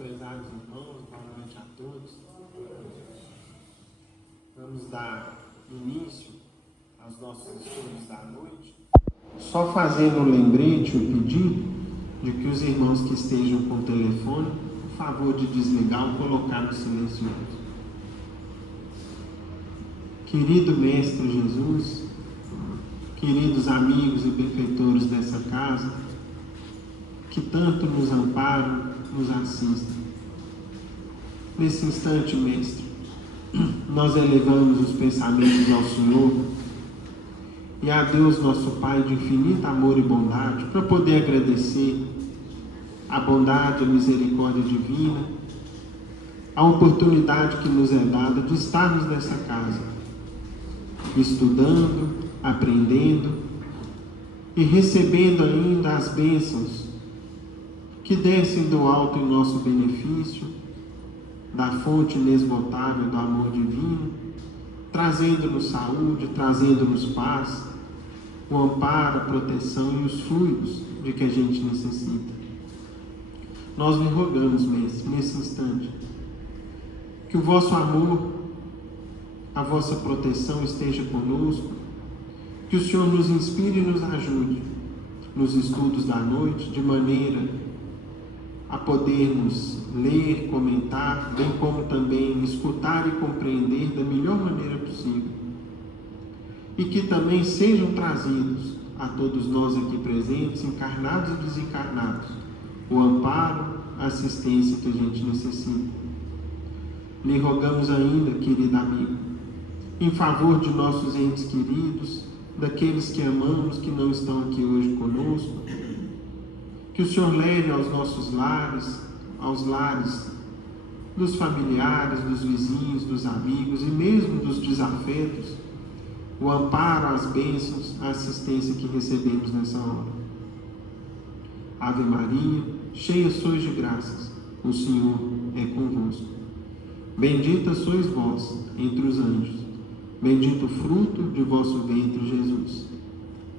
Prezados irmãos, boa noite a todos. Vamos dar início aos nossos estudos da noite. Só fazendo um lembrete, um pedido de que os irmãos que estejam com o telefone, por favor de desligar ou colocar no silencioso. Querido Mestre Jesus, queridos amigos e benfeitores dessa casa, que tanto nos amparam, nos assistem. Nesse instante, Mestre, nós elevamos os pensamentos ao Senhor e a Deus, nosso Pai de infinito amor e bondade, para poder agradecer a bondade, a misericórdia divina, a oportunidade que nos é dada de estarmos nessa casa, estudando, aprendendo e recebendo ainda as bênçãos que descem do alto em nosso benefício, da fonte inesgotável do amor divino, trazendo-nos saúde, trazendo-nos paz, o amparo, a proteção e os fluidos de que a gente necessita. Nós lhe rogamos, Mestre, nesse instante, que o vosso amor, a vossa proteção esteja conosco, que o Senhor nos inspire e nos ajude nos estudos da noite, de maneira a podermos ler, comentar, bem como também escutar e compreender da melhor maneira possível. E que também sejam trazidos a todos nós aqui presentes, encarnados e desencarnados, o amparo, a assistência que a gente necessita. Lhe rogamos ainda, querido amigo, em favor de nossos entes queridos, daqueles que amamos, que não estão aqui hoje conosco, que o Senhor leve aos nossos lares, aos lares dos familiares, dos vizinhos, dos amigos e mesmo dos desafetos, o amparo, as bênçãos, a assistência que recebemos nessa hora. Ave Maria, cheia sois de graças, o Senhor é convosco. Bendita sois vós entre os anjos, bendito o fruto de vosso ventre, Jesus.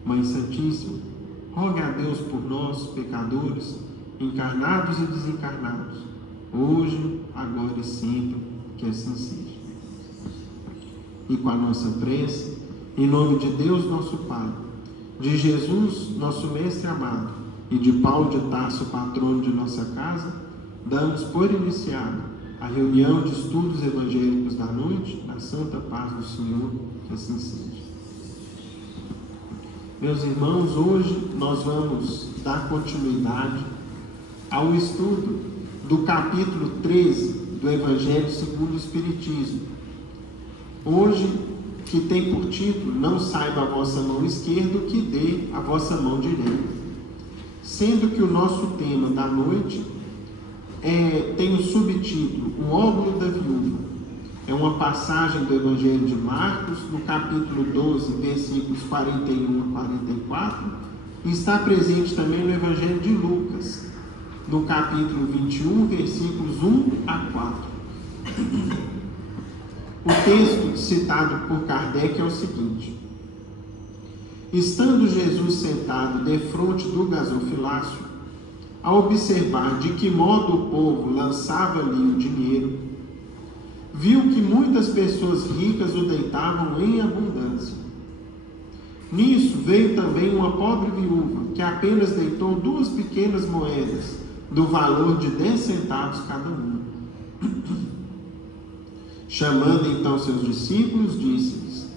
Mãe Santíssima, rogue a Deus por nós, pecadores, encarnados e desencarnados, hoje, agora e sempre, que assim seja. E com a nossa prece, em nome de Deus, nosso Pai, de Jesus, nosso Mestre amado, e de Paulo de Tarso, patrono de nossa casa, damos por iniciada a reunião de estudos evangélicos da noite, na santa paz do Senhor, que assim seja. Meus irmãos, hoje nós vamos dar continuidade ao estudo do capítulo 13 do Evangelho segundo o Espiritismo. Hoje, que tem por título, não saiba a vossa mão esquerda o que dê a vossa mão direita. Sendo que o nosso tema da noite tem o subtítulo, o óbolo da viúva. É uma passagem do Evangelho de Marcos, no capítulo 12, versículos 41 a 44, e está presente também no Evangelho de Lucas, no capítulo 21, versículos 1 a 4. O texto citado por Kardec é o seguinte: estando Jesus sentado defronte do gasofilácio, a observar de que modo o povo lançava ali o dinheiro, viu que muitas pessoas ricas o deitavam em abundância. Nisso veio também uma pobre viúva, que apenas deitou 2 pequenas moedas, do valor de 10 centavos cada uma. Chamando então seus discípulos, disse-lhes: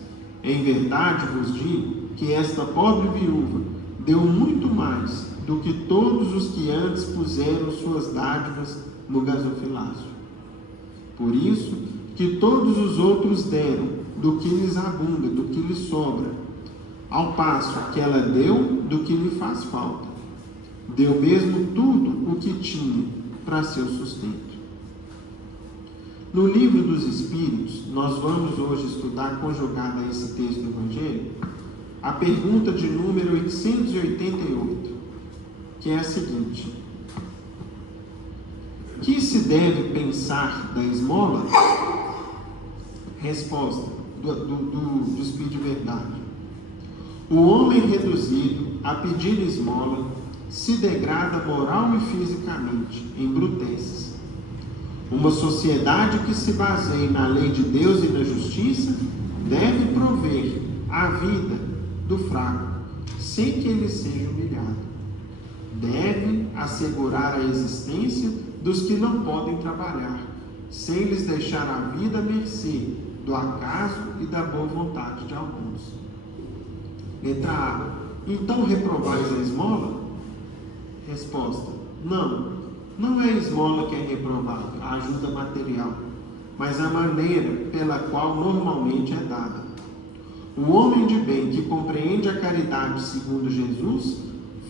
em verdade vos digo que esta pobre viúva deu muito mais do que todos os que antes puseram suas dádivas no gasofilácio. Por isso que todos os outros deram do que lhes abunda, do que lhes sobra, ao passo que ela deu do que lhe faz falta. Deu mesmo tudo o que tinha para seu sustento. No Livro dos Espíritos, nós vamos hoje estudar, conjugada a esse texto do Evangelho, a pergunta de número 888, que é a seguinte: que se deve pensar da esmola? Resposta do Espírito de Verdade: o homem reduzido a pedir esmola se degrada moral e fisicamente, embrutece-se, Uma sociedade que se baseie na lei de Deus e na justiça deve prover a vida do fraco, sem que ele seja humilhado. Deve assegurar a existência dos que não podem trabalhar, sem lhes deixar a vida à mercê do acaso e da boa vontade de alguns. Letra A. Então reprovais a esmola? Resposta. Não é a esmola que é reprovada, a ajuda material, mas a maneira pela qual normalmente é dada. O homem de bem que compreende a caridade segundo Jesus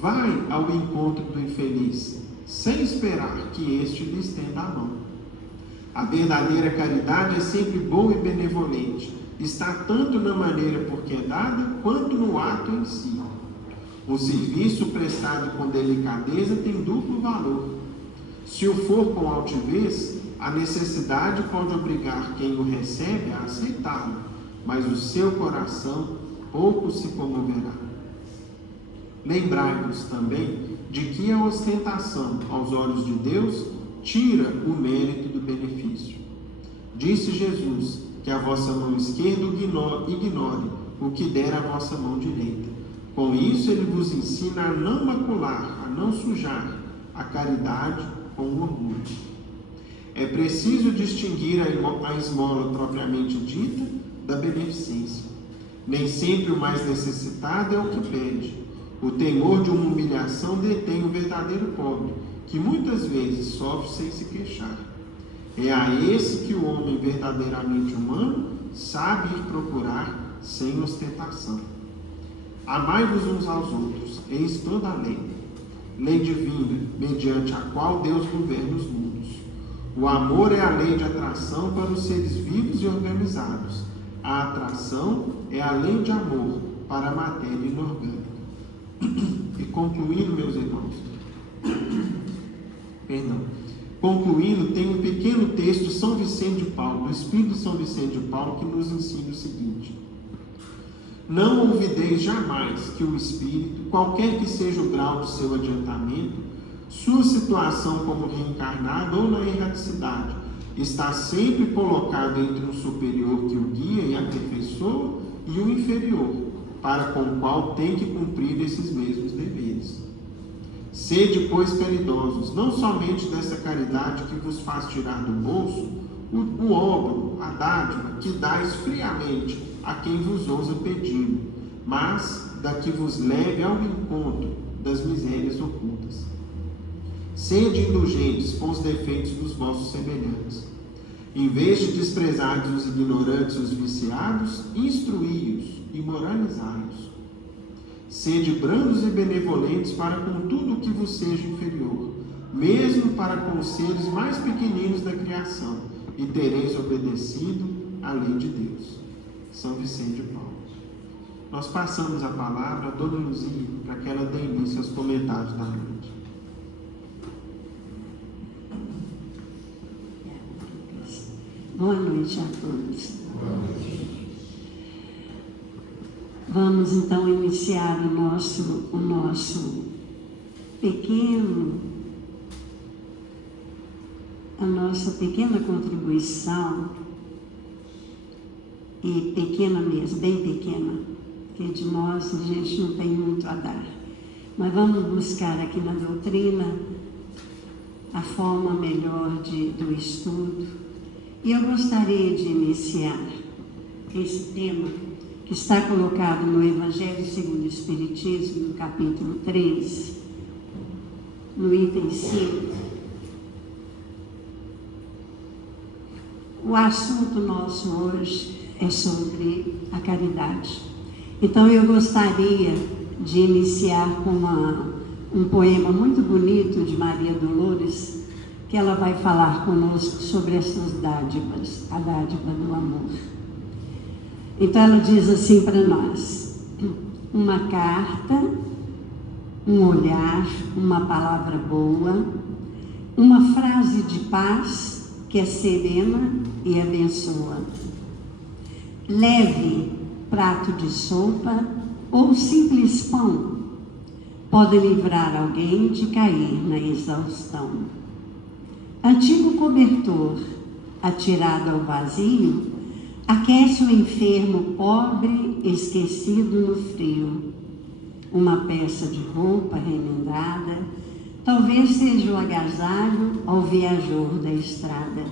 vai ao encontro do infeliz, sem esperar que este lhe estenda a mão. A verdadeira caridade é sempre boa e benevolente, está tanto na maneira por que é dada, quanto no ato em si. O serviço prestado com delicadeza tem duplo valor. Se o for com altivez, a necessidade pode obrigar quem o recebe a aceitá-lo, mas o seu coração pouco se comoverá. Lembrai-vos também de que a ostentação aos olhos de Deus tira o mérito do benefício. Disse Jesus que a vossa mão esquerda ignore o que der a vossa mão direita. Com isso ele vos ensina a não macular, a não sujar a caridade com o orgulho. É preciso distinguir a esmola propriamente dita da beneficência. Nem sempre o mais necessitado é o que pede. O temor de uma humilhação detém o verdadeiro pobre, que muitas vezes sofre sem se queixar. É a esse que o homem verdadeiramente humano sabe ir procurar sem ostentação. Amai-vos uns aos outros, eis toda a lei divina, mediante a qual Deus governa os mundos. O amor é a lei de atração para os seres vivos e organizados. A atração é a lei de amor para a matéria inorgânica. E concluindo, meus irmãos, concluindo, tem um pequeno texto de São Vicente de Paulo, do Espírito de São Vicente de Paulo, que nos ensina o seguinte: não ouvideis jamais que o Espírito, qualquer que seja o grau de seu adiantamento, sua situação como reencarnado ou na erraticidade, está sempre colocado entre um superior que o guia e aperfeiçoa e um inferior, para com o qual tem que cumprir esses mesmos deveres. Sede, pois, caridosos, não somente dessa caridade que vos faz tirar do bolso o obro, a dádiva, que dais friamente a quem vos ousa pedir, mas da que vos leve ao encontro das misérias ocultas. Sede indulgentes com os defeitos dos vossos semelhantes. Em vez de desprezardes os ignorantes e os viciados, instruí-os e moralizai-os. Sede brandos e benevolentes para com tudo o que vos seja inferior, mesmo para com os seres mais pequeninos da criação, e tereis obedecido à lei de Deus. São Vicente de Paulo. Nós passamos a palavra a Dona Luzia para que ela dê início aos comentários da noite. Boa noite a todos. Vamos então iniciar a nossa pequena contribuição, e pequena mesmo, bem pequena, porque de nós a gente não tem muito a dar. Mas vamos buscar aqui na doutrina a forma melhor do estudo. E eu gostaria de iniciar esse tema que está colocado no Evangelho segundo o Espiritismo, no capítulo 13, no item 5. O assunto nosso hoje é sobre a caridade. Então eu gostaria de iniciar com um poema muito bonito de Maria Dolores, que ela vai falar conosco sobre essas dádivas, a dádiva do amor. Então ela diz assim para nós: uma carta, um olhar, uma palavra boa, uma frase de paz que é serena e abençoa. Leve prato de sopa ou simples pão pode livrar alguém de cair na exaustão. Antigo cobertor, atirado ao vazio, aquece o enfermo pobre, esquecido no frio. Uma peça de roupa remendada, talvez seja o agasalho ao viajor da estrada.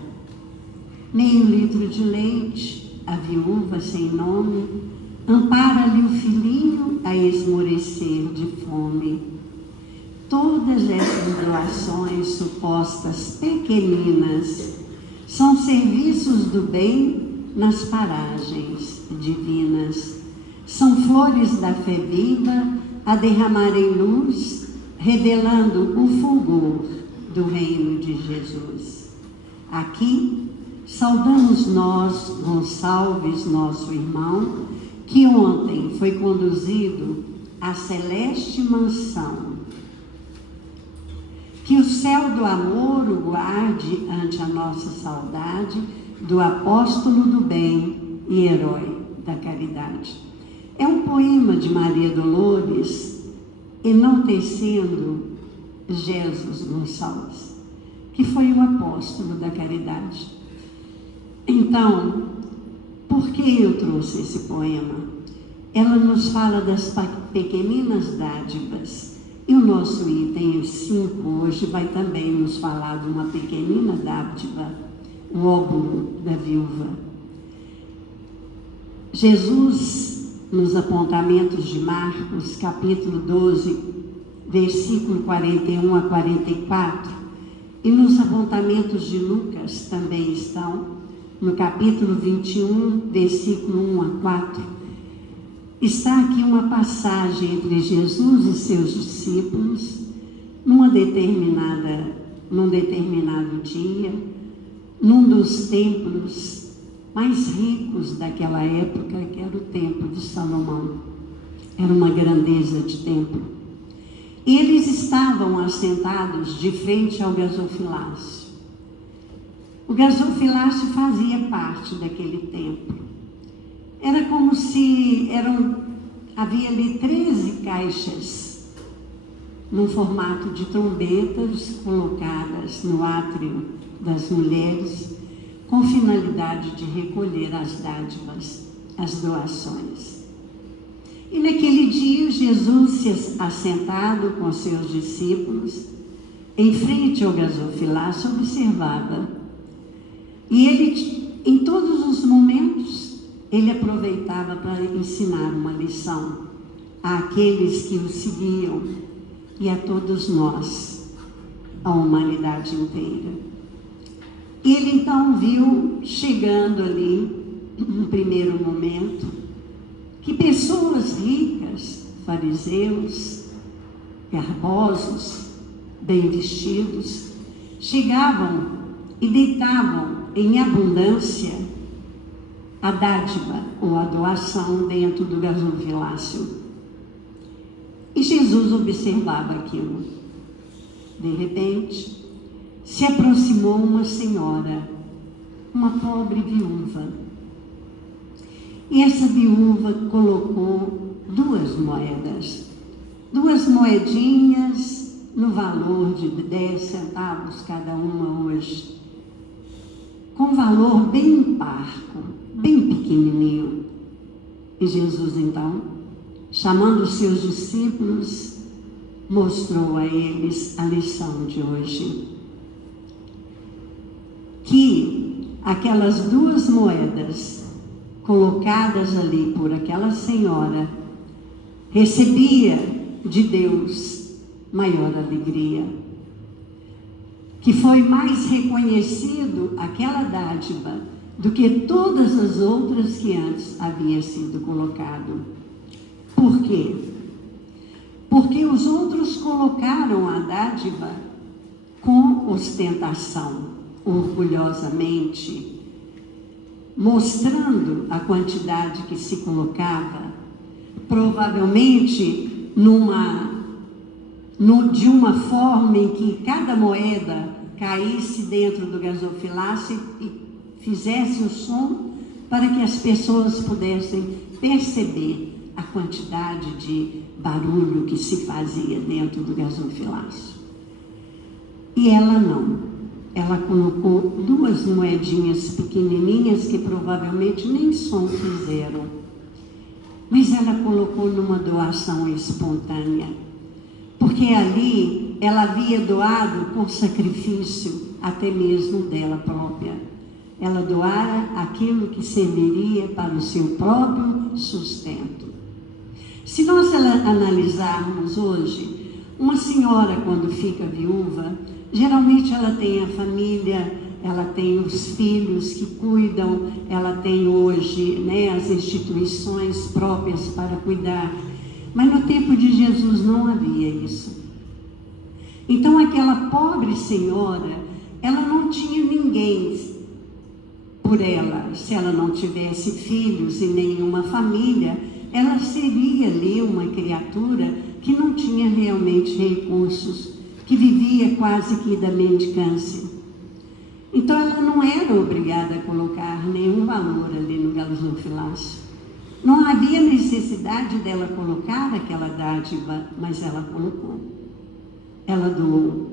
Meio litro de leite, a viúva sem nome, ampara-lhe o filhinho a esmorecer de fome. Todas essas doações supostas pequeninas são serviços do bem nas paragens divinas. São flores da fé viva a derramarem luz, revelando o fulgor do reino de Jesus. Aqui, saudamos nós, Gonçalves, nosso irmão, que ontem foi conduzido à celeste mansão. Que o céu do amor o guarde ante a nossa saudade do apóstolo do bem e herói da caridade. É um poema de Maria Dolores, enaltecendo Jesus Gonçalves, que foi o apóstolo da caridade. Então, por que eu trouxe esse poema? Ela nos fala das pequeninas dádivas. E o nosso item 5 hoje vai também nos falar de uma pequenina dádiva, o óbolo da viúva. Jesus, nos apontamentos de Marcos, capítulo 12, versículo 41 a 44, e nos apontamentos de Lucas também estão, no capítulo 21, versículo 1 a 4, está aqui uma passagem entre Jesus e seus discípulos, num determinado dia, num dos templos mais ricos daquela época, que era o templo de Salomão. Era uma grandeza de templo. E eles estavam assentados de frente ao gasofilácio. O gasofilácio fazia parte daquele templo. Era como se havia ali 13 caixas, num formato de trombetas, colocadas no átrio das mulheres, com finalidade de recolher as dádivas, as doações. E naquele dia, Jesus, se assentado com seus discípulos, em frente ao gasofilácio, observava. E ele, em todos os momentos, ele aproveitava para ensinar uma lição àqueles que o seguiam e a todos nós, a humanidade inteira. Ele então viu, chegando ali, no primeiro momento, que pessoas ricas, fariseus, garbosos, bem vestidos, chegavam e deitavam em abundância a dádiva ou a doação dentro do gasofilácio. E Jesus observava aquilo. De repente, se aproximou uma senhora, uma pobre viúva. E essa viúva colocou 2 moedas, 2 moedinhas no valor de 10 centavos cada uma hoje, com valor bem parco, bem pequenininho. E Jesus, então, chamando os seus discípulos, mostrou a eles a lição de hoje. Que aquelas 2 moedas colocadas ali por aquela senhora recebia de Deus maior alegria. Que foi mais reconhecido aquela dádiva do que todas as outras que antes havia sido colocado. Por quê? Porque os outros colocaram a dádiva com ostentação, orgulhosamente, mostrando a quantidade que se colocava, provavelmente de uma forma em que cada moeda caísse dentro do gasofilácio e fizesse o som para que as pessoas pudessem perceber a quantidade de barulho que se fazia dentro do gasofilácio. E ela não. ela colocou 2 moedinhas pequenininhas que provavelmente nem som fizeram, mas ela colocou numa doação espontânea, porque ali ela havia doado por sacrifício, até mesmo dela própria. Ela doara aquilo que serviria para o seu próprio sustento. Se nós analisarmos hoje, uma senhora quando fica viúva, geralmente ela tem a família, ela tem os filhos que cuidam, ela tem hoje, né, as instituições próprias para cuidar. Mas no tempo de Jesus não havia isso. Então aquela pobre senhora, ela não tinha ninguém por ela. Se ela não tivesse filhos e nenhuma família, ela seria ali uma criatura que não tinha realmente recursos, que vivia quase que da mendicância. Então ela não era obrigada a colocar nenhum valor ali no gasofilácio. Não havia necessidade dela colocar aquela dádiva, mas ela colocou. Ela doou.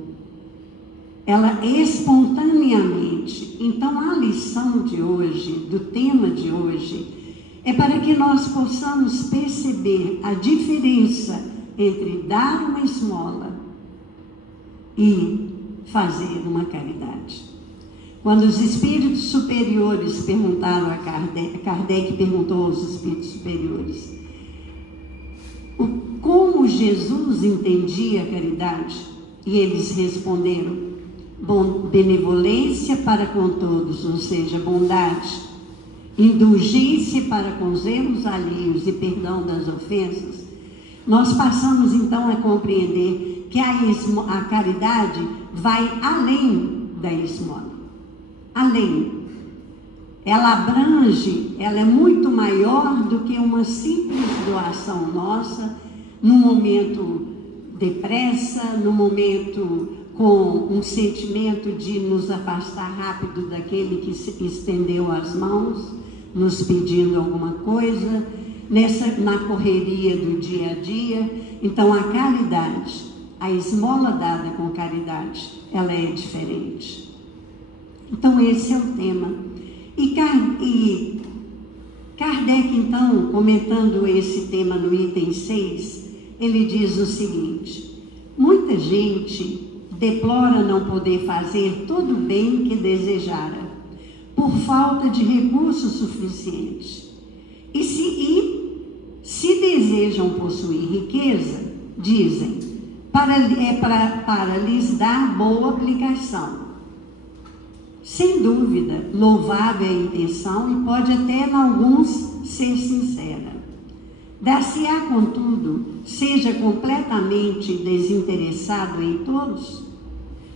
Ela espontaneamente. Então a lição de hoje, do tema de hoje, é para que nós possamos perceber a diferença entre dar uma esmola e fazer uma caridade. Quando os espíritos superiores perguntaram a Kardec perguntou aos espíritos superiores como Jesus entendia a caridade, e eles responderam: benevolência para com todos, ou seja, bondade, indulgência para com os erros alheios e perdão das ofensas. Nós passamos então a compreender que a caridade vai além da esmola. Além. Ela abrange, ela é muito maior do que uma simples doação nossa, num momento de pressa, num momento com um sentimento de nos afastar rápido daquele que estendeu as mãos, nos pedindo alguma coisa, na correria do dia a dia. Então a caridade, a esmola dada com caridade, ela é diferente. Então esse é o tema. E Kardec, então, comentando esse tema no item 6, ele diz o seguinte: muita gente deplora não poder fazer todo o bem que desejara, por falta de recursos suficientes. E se desejam possuir riqueza, dizem, para lhes dar boa aplicação. Sem dúvida, louvável é a intenção e pode até em alguns ser sincera. Dar-se-á, contudo, seja completamente desinteressado em todos?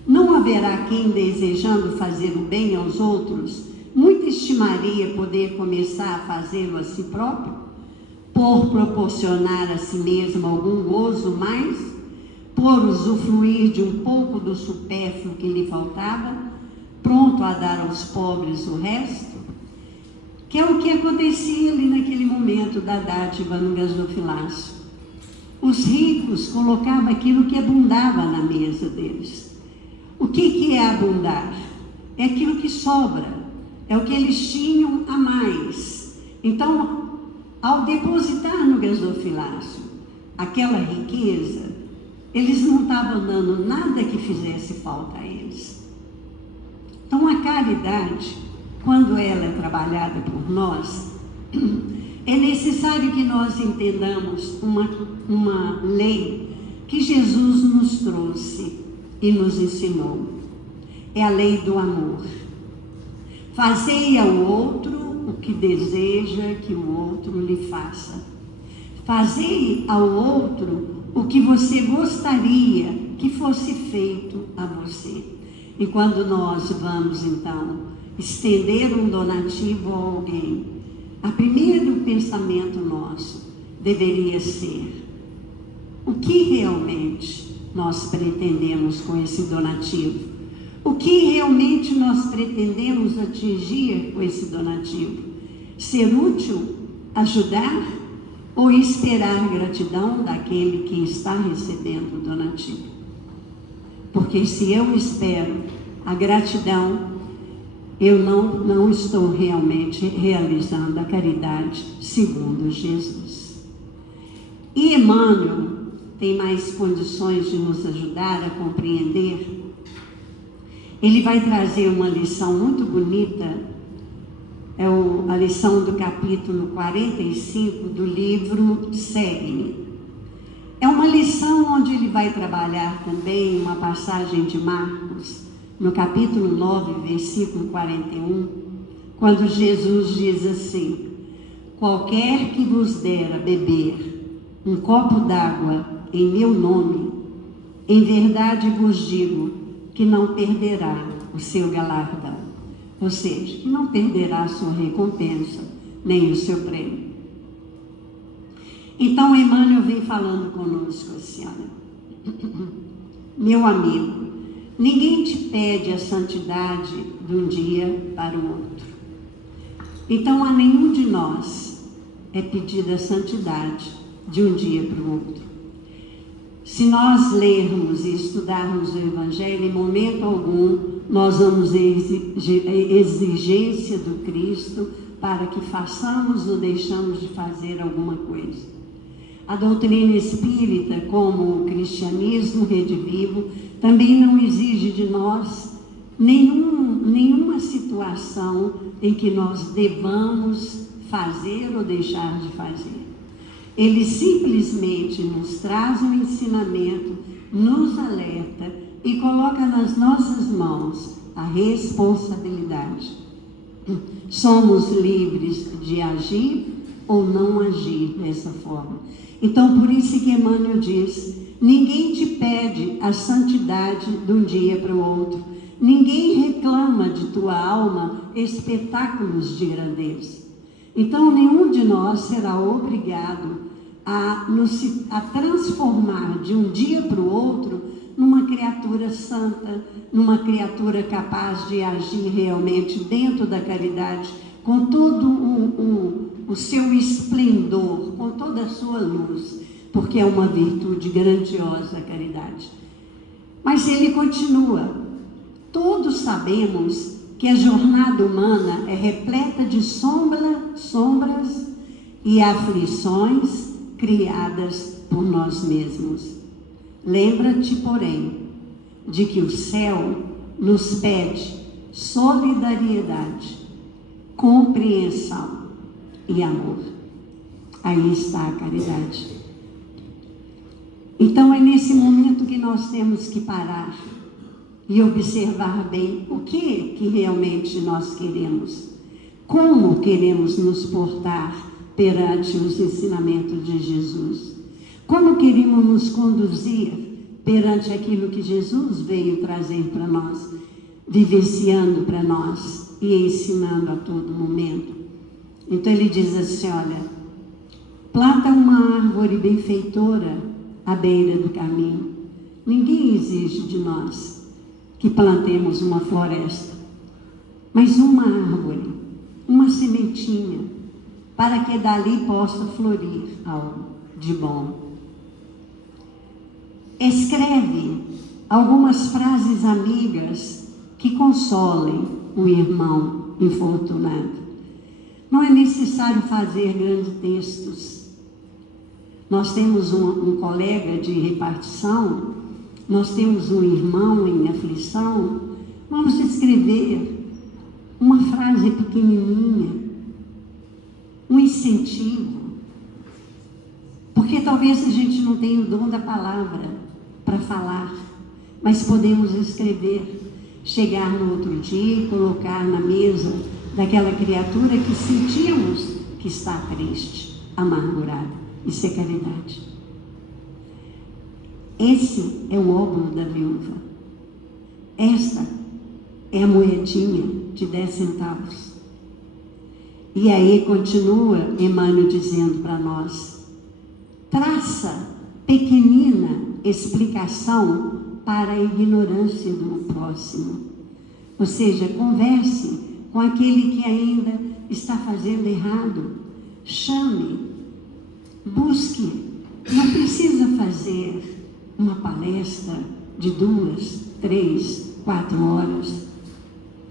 Não haverá quem, desejando fazer o bem aos outros, muito estimaria poder começar a fazê-lo a si próprio, por proporcionar a si mesmo algum gozo mais, por usufruir de um pouco do supérfluo que lhe faltava, pronto a dar aos pobres o resto? Que é o que acontecia ali naquele momento da dádiva no gasofilácio. Os ricos colocavam aquilo que abundava na mesa deles. O que é abundar? É aquilo que sobra, é o que eles tinham a mais. Então, ao depositar no gasofilácio aquela riqueza, eles não estavam dando nada que fizesse falta a eles. Então a caridade, quando ela é trabalhada por nós, é necessário que nós entendamos uma lei que Jesus nos trouxe e nos ensinou. É a lei do amor. Fazei ao outro o que deseja que o outro lhe faça. Fazei ao outro o que você gostaria que fosse feito a você. E quando nós vamos, então, estender um donativo a alguém, o primeiro pensamento nosso deveria ser: o que realmente nós pretendemos com esse donativo? O que realmente nós pretendemos atingir com esse donativo? Ser útil? Ajudar? Ou esperar gratidão daquele que está recebendo o donativo? Porque se eu espero a gratidão, eu não estou realmente realizando a caridade segundo Jesus. E Emmanuel tem mais condições de nos ajudar a compreender. Ele vai trazer uma lição muito bonita, a lição do capítulo 45 do livro Segue. É uma lição onde ele vai trabalhar também uma passagem de Marcos, no capítulo 9, versículo 41, quando Jesus diz assim: qualquer que vos der a beber um copo d'água em meu nome, em verdade vos digo que não perderá o seu galardão. Ou seja, que não perderá a sua recompensa, nem o seu prêmio. Então, Emmanuel vem falando conosco assim, olha, meu amigo, ninguém te pede a santidade de um dia para o outro. Então, a nenhum de nós é pedida a santidade de um dia para o outro. Se nós lermos e estudarmos o Evangelho, em momento algum, nós vamos exigir exigência do Cristo para que façamos ou deixamos de fazer alguma coisa. A doutrina espírita, como o cristianismo redivivo, também não exige de nós nenhuma situação em que nós devamos fazer ou deixar de fazer. Ele simplesmente nos traz um ensinamento, nos alerta e coloca nas nossas mãos a responsabilidade. Somos livres de agir ou não agir dessa forma. Então, por isso que Emmanuel diz, ninguém te pede a santidade de um dia para o outro. Ninguém reclama de tua alma espetáculos de grandeza. Então, nenhum de nós será obrigado a transformar de um dia para o outro numa criatura santa, numa criatura capaz de agir realmente dentro da caridade, com todo o seu esplendor, com toda a sua luz, porque é uma virtude grandiosa a caridade. Mas ele continua, todos sabemos que a jornada humana é repleta de sombras e aflições criadas por nós mesmos. Lembra-te, porém, de que o céu nos pede solidariedade, compreensão e amor. Aí está a caridade. Então é nesse momento que nós temos que parar e observar bem o que realmente nós queremos, como queremos nos portar perante os ensinamentos de Jesus, como queremos nos conduzir perante aquilo que Jesus veio trazer para nós, vivenciando para nós e ensinando a todo momento. Então ele diz assim, olha, planta uma árvore benfeitora à beira do caminho. Ninguém exige de nós que plantemos uma floresta, mas uma árvore, uma sementinha, para que dali possa florir algo de bom. Escreve algumas frases amigas que consolem o irmão infortunado. Não é necessário fazer grandes textos. Nós temos um colega de repartição, nós temos um irmão em aflição, vamos escrever uma frase pequenininha, um incentivo, porque talvez a gente não tenha o dom da palavra para falar, mas podemos escrever, chegar no outro dia e colocar na mesa daquela criatura que sentimos que está triste, amargurada. Isso é caridade. Esse é o óbolo da viúva. Esta é a moedinha de 10 centavos. E aí continua Emmanuel dizendo para nós, traça pequenina explicação para a ignorância do próximo. Ou seja, converse com aquele que ainda está fazendo errado. Chame, busque. Não precisa fazer uma palestra de 2, 3 4 horas.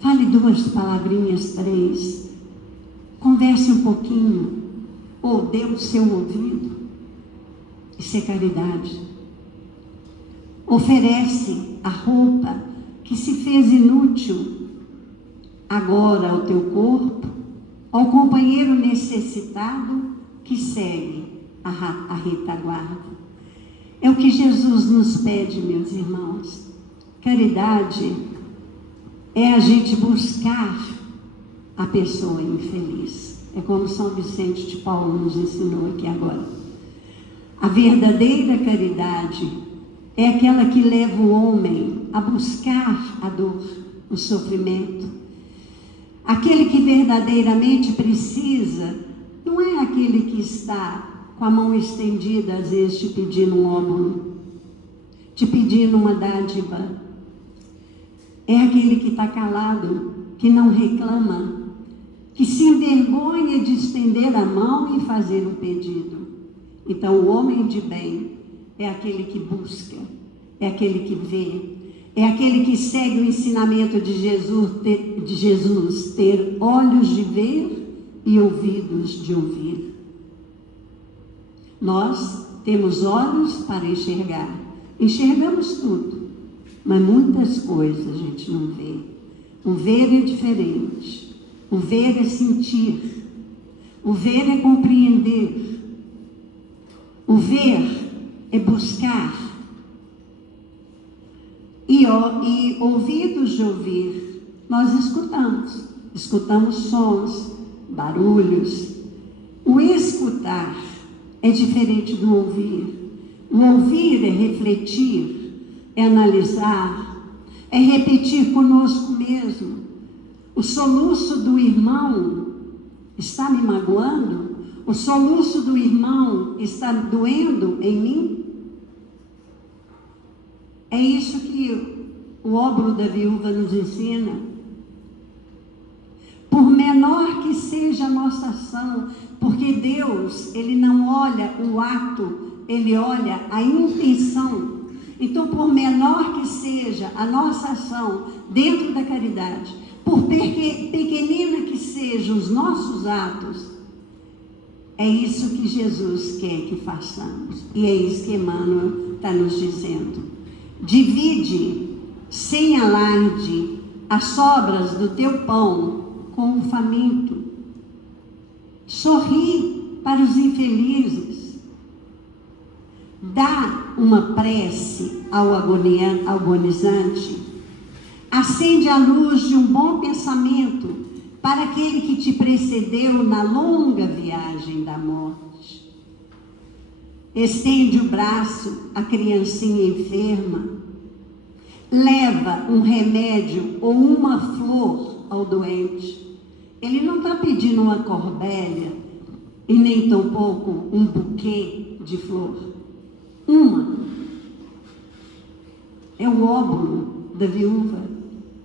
Fale 2 palavrinhas, 3. Converse um pouquinho. Ou dê o seu ouvido. Isso é caridade. Oferece a roupa que se fez inútil agora ao teu corpo, ao companheiro necessitado que segue a retaguarda. É o que Jesus nos pede, meus irmãos. Caridade é a gente buscar a pessoa infeliz. É como São Vicente de Paulo nos ensinou aqui agora. A verdadeira caridade é aquela que leva o homem a buscar a dor, o sofrimento. Aquele que verdadeiramente precisa, não é aquele que está com a mão estendida, às vezes te pedindo um óbolo, te pedindo uma dádiva. É aquele que está calado, que não reclama, que se envergonha de estender a mão e fazer um pedido. Então, o homem de bem é aquele que busca, é aquele que vê, é aquele que segue o ensinamento de Jesus, ter olhos de ver e ouvidos de ouvir. Nós temos olhos para enxergar, enxergamos tudo, mas muitas coisas a gente não vê. O ver é diferente, o ver é sentir, o ver é compreender, o ver é buscar. E ouvidos de ouvir, nós escutamos sons, barulhos. O escutar é diferente do ouvir. O ouvir é refletir, é analisar, é repetir conosco mesmo. O soluço do irmão está me magoando? O soluço do irmão está doendo em mim? É isso que o óbolo da viúva nos ensina. Por menor que seja a nossa ação, porque Deus, Ele não olha o ato, Ele olha a intenção. Então, por menor que seja a nossa ação dentro da caridade, por pequenina que sejam os nossos atos, é isso que Jesus quer que façamos. E é isso que Emmanuel está nos dizendo. Divide, sem alarde, as sobras do teu pão com o faminto. Sorri para os infelizes. Dá uma prece ao agonizante. Acende a luz de um bom pensamento para aquele que te precedeu na longa viagem da morte. Estende o braço à criancinha enferma. Leva um remédio ou uma flor ao doente. Ele não está pedindo uma corbelha e nem tampouco um buquê de flor. Uma. É o óbolo da viúva.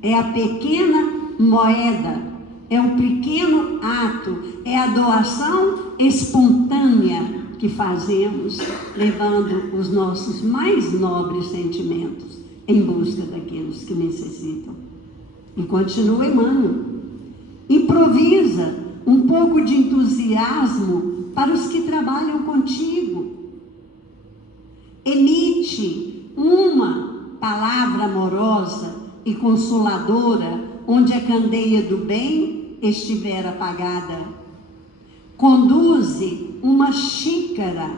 É a pequena moeda. É um pequeno ato. É a doação espontânea que fazemos, levando os nossos mais nobres sentimentos em busca daqueles que necessitam. E continua Emmanuel. Improvisa um pouco de entusiasmo para os que trabalham contigo. Emite uma palavra amorosa e consoladora onde a candeia do bem estiver apagada. Conduze uma xícara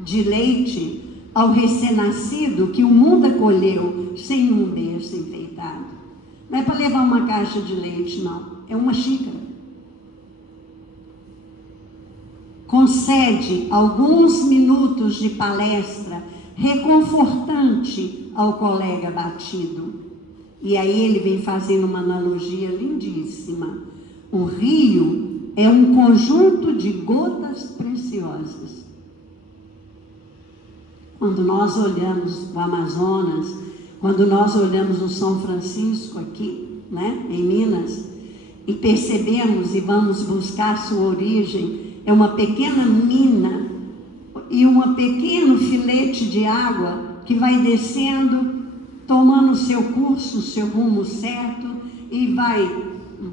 de leite ao recém-nascido que o mundo acolheu sem um berço enfeitado. Não é para levar uma caixa de leite, não. É uma xícara. Concede alguns minutos de palestra reconfortante ao colega batido. E aí ele vem fazendo uma analogia lindíssima. O rio é um conjunto de gotas preciosas. Quando nós olhamos o Amazonas, quando nós olhamos o São Francisco aqui, né, em Minas, e percebemos e vamos buscar sua origem, é uma pequena mina e um pequeno filete de água que vai descendo tomando o seu curso, o seu rumo certo, e vai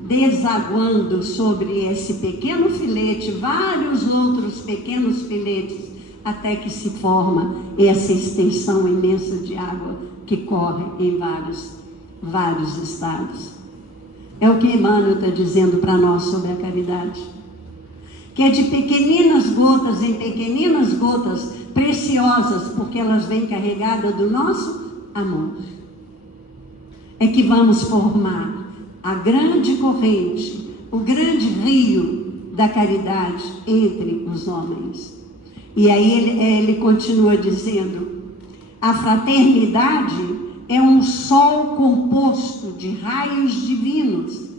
desaguando sobre esse pequeno filete, vários outros pequenos filetes, até que se forma essa extensão imensa de água que corre em vários estados. É o que Emmanuel está dizendo para nós sobre a caridade, que é de pequeninas gotas em pequeninas gotas, preciosas, porque elas vêm carregadas do nosso amor, é que vamos formar a grande corrente, o grande rio da caridade entre os homens. E aí ele continua dizendo: a fraternidade é um sol composto de raios divinos,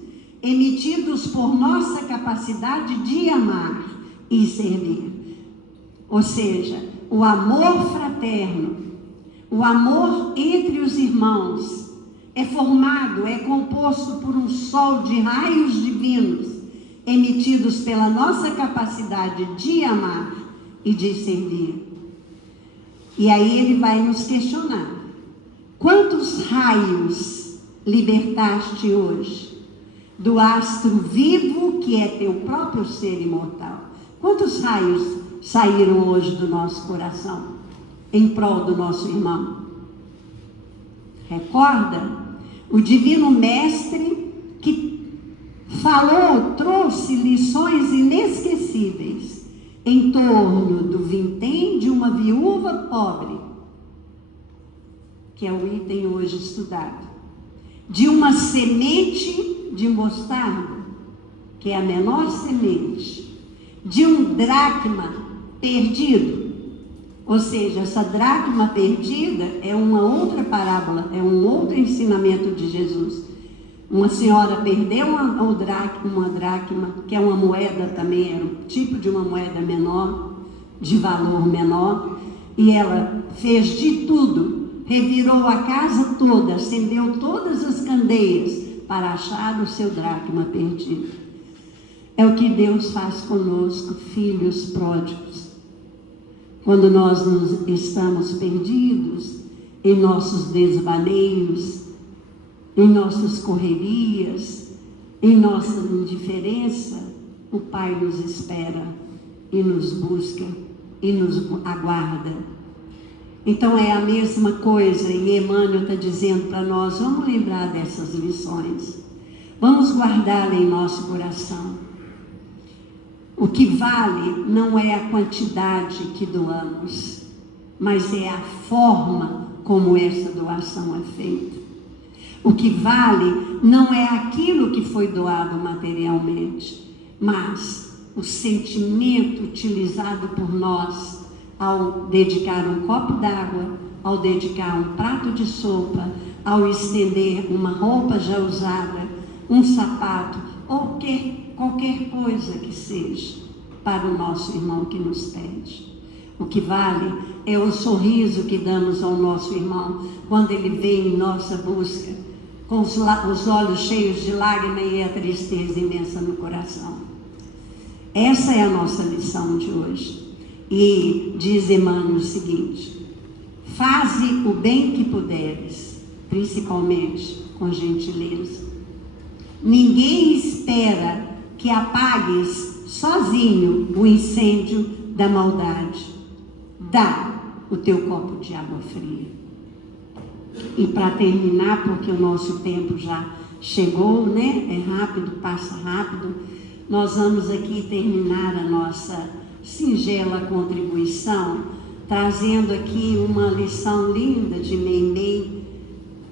emitidos por nossa capacidade de amar e servir. Ou seja, o amor fraterno, o amor entre os irmãos, é formado, é composto por um sol de raios divinos, emitidos pela nossa capacidade de amar e de servir. E aí ele vai nos questionar: quantos raios libertaste hoje do astro vivo que é teu próprio ser imortal? Quantos raios saíram hoje do nosso coração em prol do nosso irmão? Recorda? O Divino Mestre que falou, trouxe lições inesquecíveis em torno do vintém de uma viúva pobre, que é o item hoje estudado, de uma semente de mostarda, que é a menor semente, de um dracma perdido. Ou seja, essa dracma perdida é uma outra parábola, é um outro ensinamento de Jesus. Uma senhora perdeu uma dracma, que é uma moeda também, era um tipo de uma moeda menor, de valor menor, e ela fez de tudo, revirou a casa toda, acendeu todas as candeias para achar o seu dracma perdido. É o que Deus faz conosco, filhos pródigos. Quando nós estamos perdidos em nossos desvaneios, em nossas correrias, em nossa indiferença, o Pai nos espera e nos busca e nos aguarda. Então é a mesma coisa, e Emmanuel está dizendo para nós: vamos lembrar dessas lições, vamos guardá-las em nosso coração. O que vale não é a quantidade que doamos, mas é a forma como essa doação é feita. O que vale não é aquilo que foi doado materialmente, mas o sentimento utilizado por nós ao dedicar um copo d'água, ao dedicar um prato de sopa, ao estender uma roupa já usada, um sapato ou qualquer coisa que seja para o nosso irmão que nos pede. O que vale é o sorriso que damos ao nosso irmão quando ele vem em nossa busca, com os olhos cheios de lágrimas e a tristeza imensa no coração. Essa é a nossa lição de hoje. E diz Emmanuel o seguinte: faze o bem que puderes, principalmente com gentileza. Ninguém espera que apagues sozinho o incêndio da maldade. Dá o teu copo de água fria. E para terminar, porque o nosso tempo já chegou, né? É rápido, passa rápido. Nós vamos aqui terminar a nossa singela contribuição, trazendo aqui uma lição linda de Meimei,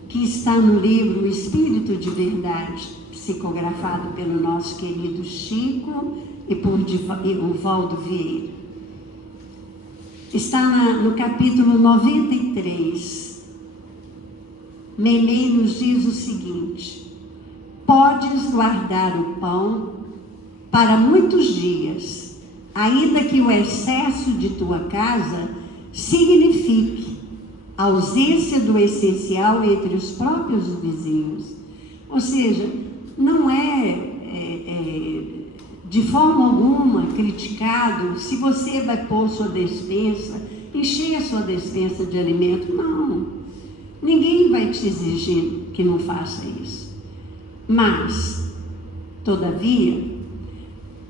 que está no livro O Espírito de Verdade, psicografado pelo nosso querido Chico e por Divaldo Vieira. Está no capítulo 93. Meimei nos diz o seguinte: podes guardar o pão para muitos dias, ainda que o excesso de tua casa signifique a ausência do essencial entre os próprios vizinhos. Ou seja, não é de forma alguma criticado se você vai pôr sua despensa, encher a sua despensa de alimento. Não. Ninguém vai te exigir que não faça isso. Mas, todavia,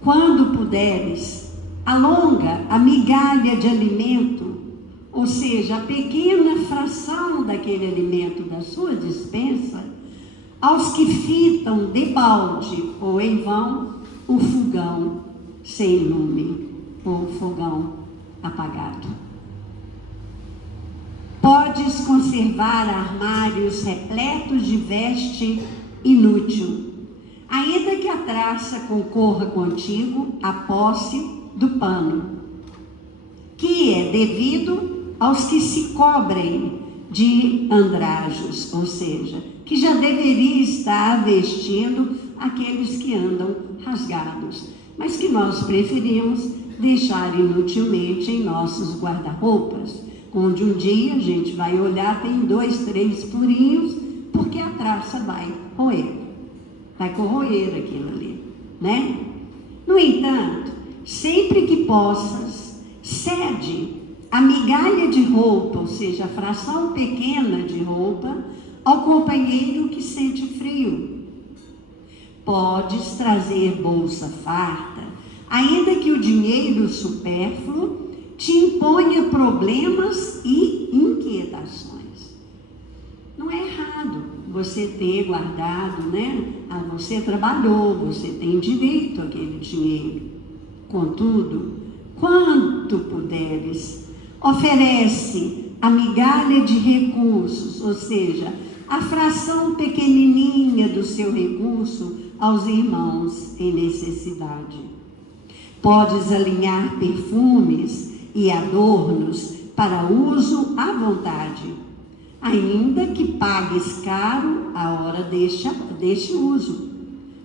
quando puderes, alonga a migalha de alimento, ou seja, a pequena fração daquele alimento da sua despensa, aos que fitam debalde ou em vão o fogão sem lume, ou o fogão apagado. Podes conservar armários repletos de veste inútil, ainda que a traça concorra contigo à posse do pano, que é devido aos que se cobrem de andrajos, ou seja, que já deveria estar vestindo aqueles que andam rasgados, mas que nós preferimos deixar inutilmente em nossos guarda-roupas, onde um dia a gente vai olhar, tem 2, 3 furinhos, porque a traça vai corroer aquilo ali, né? No entanto, sempre que possas, cede a migalha de roupa, ou seja, a fração pequena de roupa, ao companheiro que sente frio. Podes trazer bolsa farta, ainda que o dinheiro supérfluo te imponha problemas e inquietações. Não é errado você ter guardado, né? Você trabalhou, você tem direito àquele dinheiro. Contudo, quanto puderes, oferece a migalha de recursos, ou seja, a fração pequenininha do seu recurso aos irmãos em necessidade. Podes alinhar perfumes e adornos para uso à vontade, ainda que pagues caro a hora deste uso.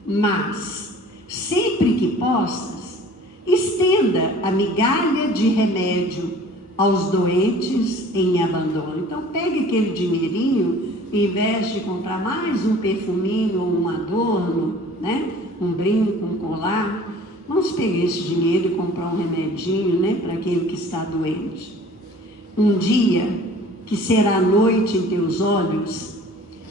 Mas, sempre que possas, estenda a migalha de remédio aos doentes em abandono. Então, pegue aquele dinheirinho, em vez de comprar mais um perfuminho ou um adorno, né? Um brinco, um colar, vamos pegar esse dinheiro e comprar um remedinho, né? Para aquele que está doente. Um dia que será noite em teus olhos,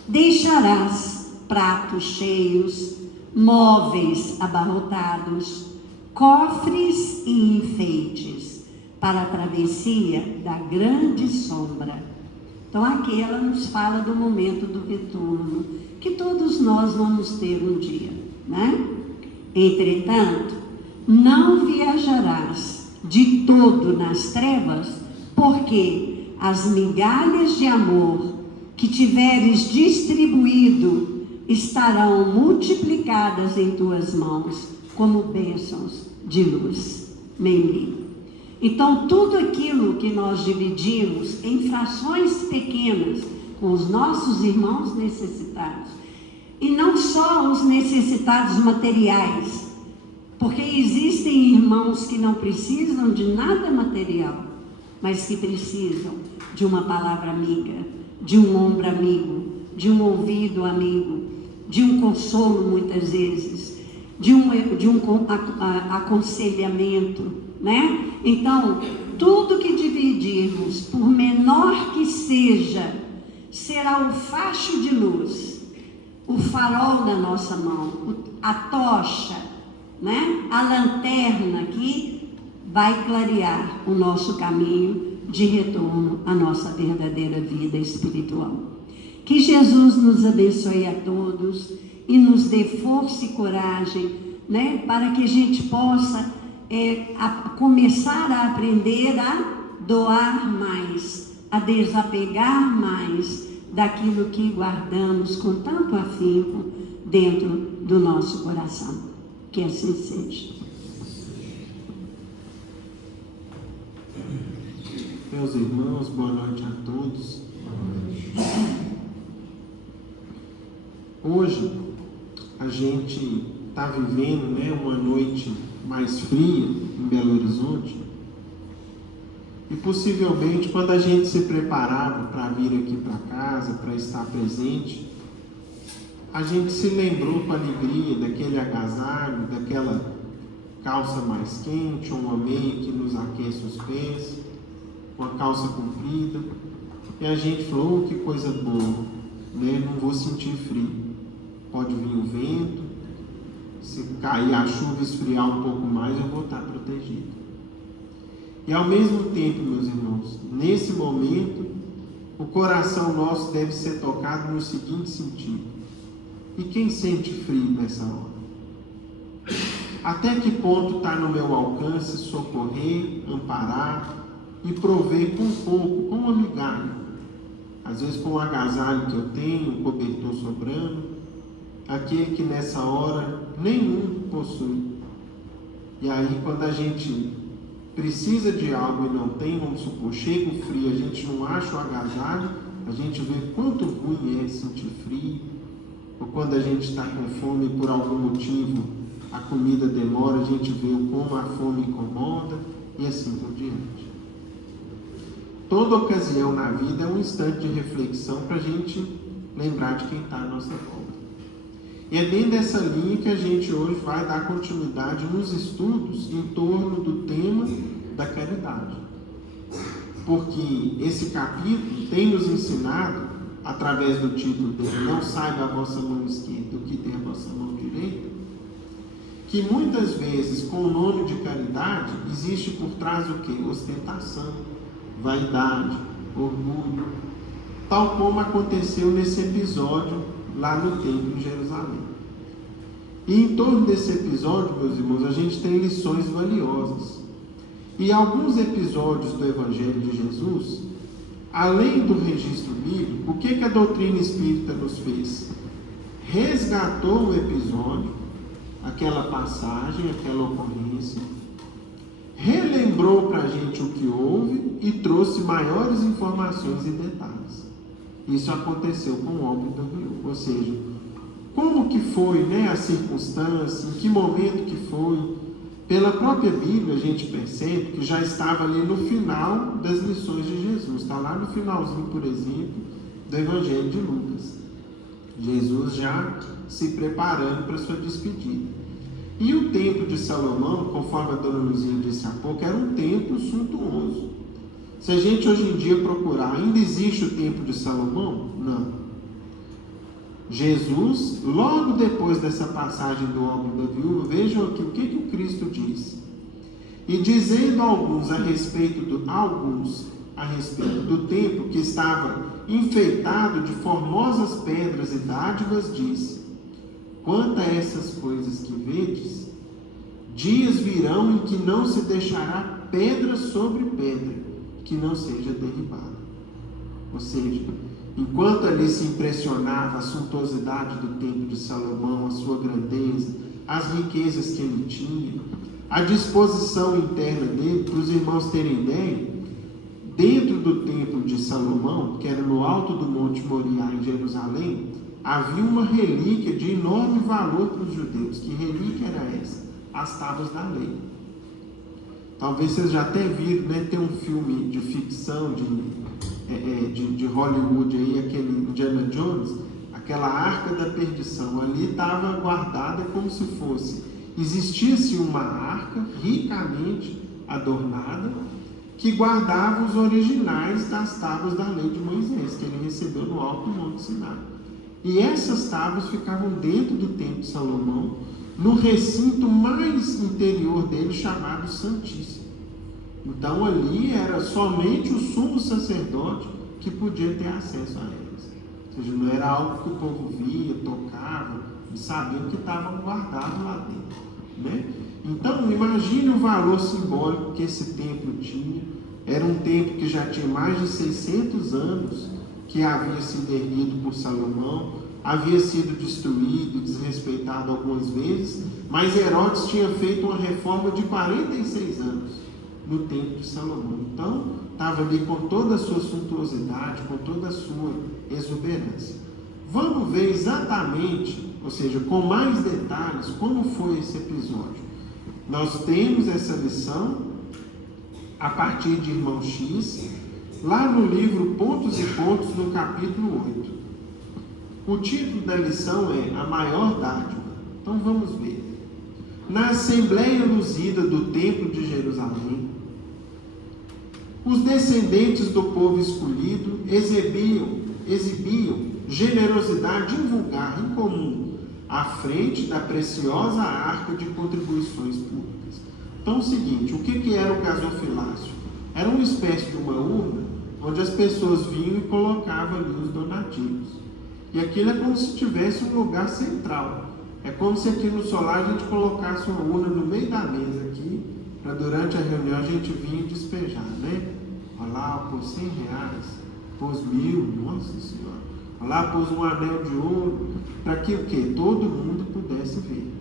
deixarás pratos cheios, móveis abarrotados, cofres e enfeites, para a travessia da grande sombra. Então aqui ela nos fala do momento do retorno, que todos nós vamos ter um dia, né? Entretanto, não viajarás de todo nas trevas, porque as migalhas de amor que tiveres distribuído estarão multiplicadas em tuas mãos como bênçãos de luz. Memli. Então, tudo aquilo que nós dividimos em frações pequenas com os nossos irmãos necessitados, e não só os necessitados materiais, porque existem irmãos que não precisam de nada material, mas que precisam de uma palavra amiga, de um ombro amigo, de um ouvido amigo, de um consolo muitas vezes, de um aconselhamento, né? Então, tudo que dividirmos, por menor que seja, será o facho de luz, o farol na nossa mão, a tocha, né? A lanterna que vai clarear o nosso caminho de retorno à nossa verdadeira vida espiritual. Que Jesus nos abençoe a todos e nos dê força e coragem, né? Para que a gente possa começar a aprender a doar mais, a desapegar mais daquilo que guardamos com tanto afinco dentro do nosso coração. Que assim seja. Meus irmãos, boa noite a todos. Hoje a gente está vivendo, né, uma noite mais fria em Belo Horizonte, e possivelmente quando a gente se preparava para vir aqui para casa, para estar presente, a gente se lembrou com alegria daquele agasalho, daquela calça mais quente, uma meia que nos aquece os pés, uma calça comprida, e a gente falou, que coisa boa. né? Não vou sentir frio. Pode vir o vento, se cair a chuva, esfriar um pouco mais, eu vou estar protegido. E ao mesmo tempo, meus irmãos, nesse momento, o coração nosso deve ser tocado no seguinte sentido: e quem sente frio nessa hora? Até que ponto está no meu alcance socorrer, amparar e prover com pouco, com uma migalha? Às vezes com o agasalho que eu tenho, um cobertor sobrando, aquele que nessa hora nenhum possui. E aí quando a gente precisa de algo e não tem, vamos supor, chega o frio, a gente não acha o agasalho, a gente vê quanto ruim é sentir frio. Ou quando a gente está com fome por algum motivo, a comida demora, a gente vê como a fome incomoda e assim por diante. Toda ocasião na vida é um instante de reflexão para a gente lembrar de quem está à nossa volta. E é dentro dessa linha que a gente hoje vai dar continuidade nos estudos em torno do tema da caridade. Porque esse capítulo tem nos ensinado, através do título dele, não saiba a vossa mão esquerda o que tem a vossa mão direita, que muitas vezes, com o nome de caridade, existe por trás o quê? Ostentação, vaidade, orgulho, tal como aconteceu nesse episódio lá no templo em Jerusalém. E em torno desse episódio, meus irmãos, a gente tem lições valiosas. E alguns episódios do Evangelho de Jesus, além do registro bíblico, o que a doutrina espírita nos fez? Resgatou o episódio, aquela passagem, aquela ocorrência, relembrou para a gente o que houve e trouxe maiores informações e detalhes. Isso aconteceu com o óbito da viúva, ou seja, como que foi, né, a circunstância, em que momento que foi. Pela própria Bíblia a gente percebe que já estava ali no final das lições de Jesus, está lá no finalzinho, por exemplo, do Evangelho de Lucas. Jesus já se preparando para sua despedida. E o templo de Salomão, conforme a dona Luzinha disse há pouco, era um templo suntuoso. Se a gente hoje em dia procurar, ainda existe o templo de Salomão? Não. Jesus, logo depois dessa passagem do óbito da viúva, vejam aqui o que o Cristo diz. E dizendo a alguns a respeito do templo que estava enfeitado de formosas pedras e dádivas, disse: quanto a essas coisas que vedes, dias virão em que não se deixará pedra sobre pedra que não seja derribada. Ou seja, enquanto ali se impressionava a suntuosidade do templo de Salomão, a sua grandeza, as riquezas que ele tinha, a disposição interna dele, para os irmãos terem ideia, dentro do templo de Salomão, que era no alto do Monte Moriá, em Jerusalém, havia uma relíquia de enorme valor para os judeus. Que relíquia era essa? As tábuas da lei. Talvez vocês já até viram, né? Tem um filme de ficção de Hollywood aí, aquele Indiana Jones, aquela arca da perdição. Ali estava guardada como se fosse, existia-se uma arca ricamente adornada que guardava os originais das tábuas da lei de Moisés, que ele recebeu no alto do Monte Sinai. E essas tábuas ficavam dentro do templo de Salomão, no recinto mais interior dele, chamado Santíssimo. Então ali era somente o sumo sacerdote que podia ter acesso a elas. Ou seja, não era algo que o povo via, tocava e sabia que estava guardado lá dentro, né? Então imagine o valor simbólico que esse templo tinha. Era um templo que já tinha mais de 600 anos que havia sido erguido por Salomão, havia sido destruído, desrespeitado algumas vezes, mas Herodes tinha feito uma reforma de 46 anos no templo de Salomão. Então, estava ali com toda a sua suntuosidade, com toda a sua exuberância. Vamos ver exatamente, ou seja, com mais detalhes, como foi esse episódio. Nós temos essa lição a partir de Irmão X, lá no livro Pontos e Pontos, no capítulo 8. O título da lição é A Maior Dádiva. Então vamos ver. Na Assembleia Luzida do Templo de Jerusalém, os descendentes do povo escolhido exibiam generosidade invulgar em comum, à frente da preciosa arca de contribuições públicas. Então é o seguinte, o que era o gasofilácio? Era uma espécie de uma urna, onde as pessoas vinham e colocavam ali os donativos. E aquilo é como se tivesse um lugar central. É como se aqui no solar a gente colocasse uma urna no meio da mesa aqui, para durante a reunião a gente vir e despejar, né? Olha lá, pôs R$100, pôs 1.000, nossa senhora. Olha lá, pôs um anel de ouro, para que o quê? Todo mundo pudesse ver.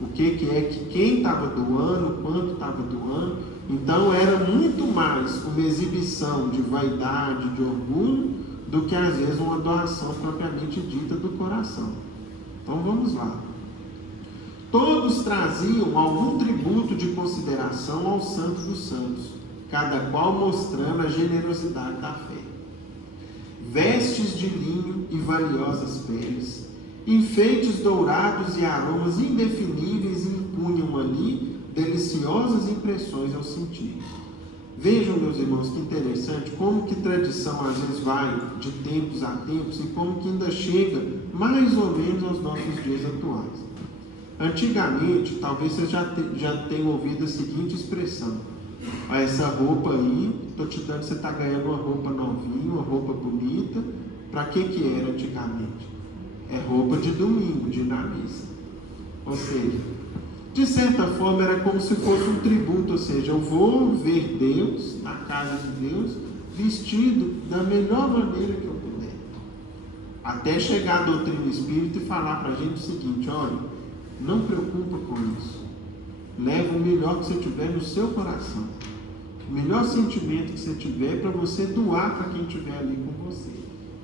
O que é que quem estava doando, quanto estava doando. Então era muito mais uma exibição de vaidade, de orgulho, do que às vezes uma doação propriamente dita do coração. Então vamos lá. Todos traziam algum tributo de consideração ao Santo dos Santos, cada qual mostrando a generosidade da fé. Vestes de linho e valiosas peles, enfeites dourados e aromas indefiníveis impunham ali deliciosas impressões ao sentido. Vejam, meus irmãos, que interessante, como que tradição às vezes vai de tempos a tempos e como que ainda chega mais ou menos aos nossos dias atuais. Antigamente, talvez você já tenha ouvido a seguinte expressão: essa roupa aí, estou te dando, você está ganhando uma roupa novinha, uma roupa bonita. Para que era antigamente? É roupa de domingo, de ir na missa. Ou seja, de certa forma era como se fosse um tributo, ou seja, eu vou ver Deus, na casa de Deus, vestido da melhor maneira que eu puder. Até chegar a doutrina espírita e falar para a gente o seguinte: olha, não preocupa com isso. Leva o melhor que você tiver no seu coração. O melhor sentimento que você tiver para você doar para quem estiver ali com você,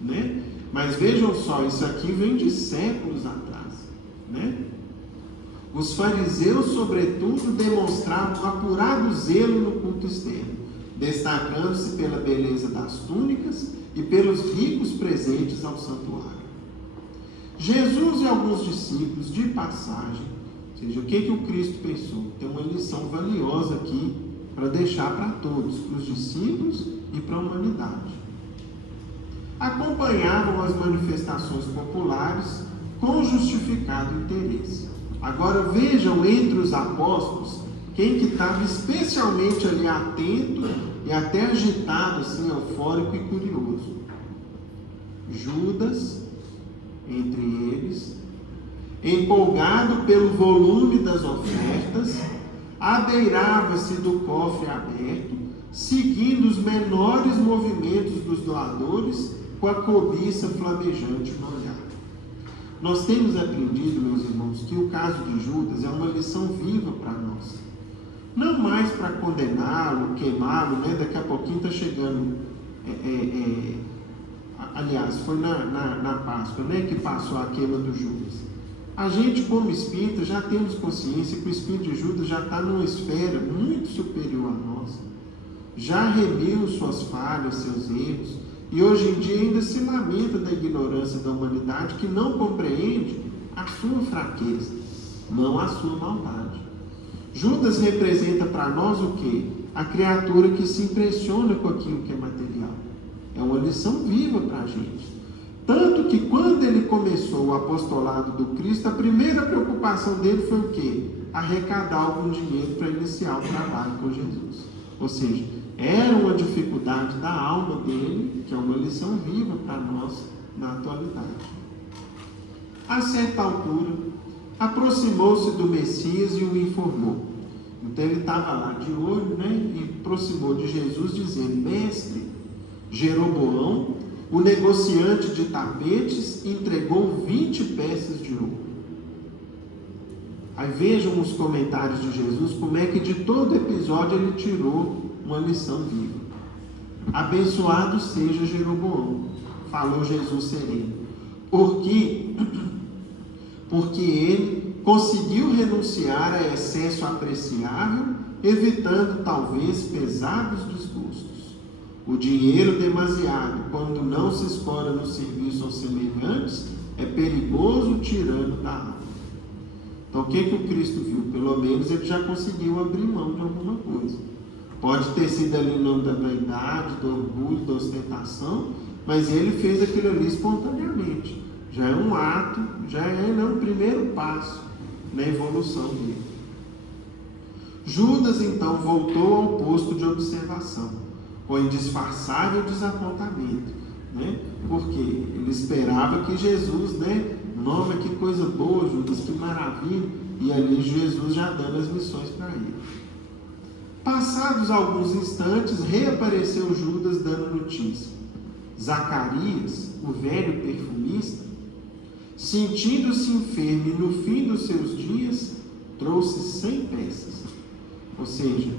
né? Mas vejam só, isso aqui vem de séculos atrás, né? Os fariseus, sobretudo, demonstravam apurado zelo no culto externo, destacando-se pela beleza das túnicas e pelos ricos presentes ao santuário. Jesus e alguns discípulos, de passagem, ou seja, o que o Cristo pensou? Tem uma lição valiosa aqui para deixar para todos, para os discípulos e para a humanidade. Acompanhavam as manifestações populares com justificado interesse. Agora vejam entre os apóstolos quem que estava especialmente ali atento e até agitado, assim, eufórico e curioso. Judas, entre eles, empolgado pelo volume das ofertas, abeirava-se do cofre aberto, seguindo os menores movimentos dos doadores com a cobiça flamejante no olhar. Nós temos aprendido, meus irmãos, que o caso de Judas é uma lição viva para nós. Não mais para condená-lo, queimá-lo, né? Daqui a pouquinho está chegando. Aliás, foi na Páscoa, né, que passou a queima do Judas. A gente, como espírita, já temos consciência que o espírito de Judas já está numa esfera muito superior à nossa. Já remiu suas falhas, seus erros, e hoje em dia ainda se lamenta da ignorância da humanidade que não compreende a sua fraqueza, não a sua maldade. Judas representa para nós o quê? A criatura que se impressiona com aquilo que é material. É uma lição viva para a gente. Tanto que quando ele começou o apostolado do Cristo, a primeira preocupação dele foi o quê? Arrecadar algum dinheiro para iniciar o trabalho com Jesus. Ou seja, era uma dificuldade da alma dele, que é uma lição viva para nós na atualidade. A certa altura, aproximou-se do Messias e o informou. Então ele estava lá de olho, né? E aproximou de Jesus dizendo: Mestre, Jeroboão, o negociante de tapetes, entregou 20 peças de ouro. Aí vejam os comentários de Jesus, como é que de todo episódio ele tirou uma lição viva. Abençoado seja Jeroboão, falou Jesus sereno, porque ele conseguiu renunciar a excesso apreciável, evitando talvez pesados desgostos. O dinheiro demasiado, quando não se escora no serviço aos semelhantes, é perigoso tirano da alma. Então o que o Cristo viu? Pelo menos ele já conseguiu abrir mão de alguma coisa. Pode ter sido ali em nome da vaidade, do orgulho, da ostentação, mas ele fez aquilo ali espontaneamente. Já é um ato, já é um primeiro passo na evolução dele. Judas então voltou ao posto de observação, com indisfarçável desapontamento, porque ele esperava que Jesus, nome, que coisa boa, Judas, que maravilha, e ali Jesus já dando as missões para ele. Passados alguns instantes, reapareceu Judas dando notícia. Zacarias, o velho perfumista, sentindo-se enfermo e no fim dos seus dias, trouxe 100 peças. Ou seja,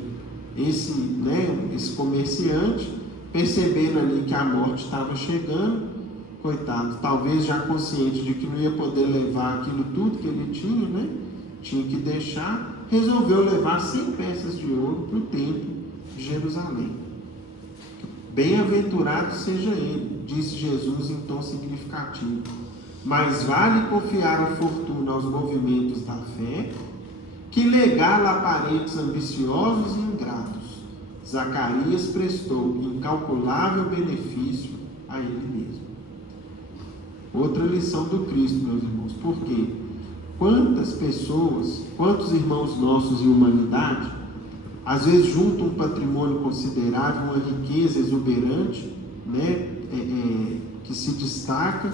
esse comerciante, percebendo ali que a morte estava chegando, coitado, talvez já consciente de que não ia poder levar aquilo tudo que ele tinha, tinha que deixar, resolveu levar 100 peças de ouro para o templo de Jerusalém. Bem-aventurado seja ele, disse Jesus em tom significativo. Mais vale confiar a fortuna aos movimentos da fé que legá-la a parentes ambiciosos e ingratos. Zacarias prestou incalculável benefício a ele mesmo. Outra lição do Cristo, meus irmãos. Por quê? Quantas pessoas, quantos irmãos nossos em humanidade, às vezes juntam um patrimônio considerável, uma riqueza exuberante, que se destaca,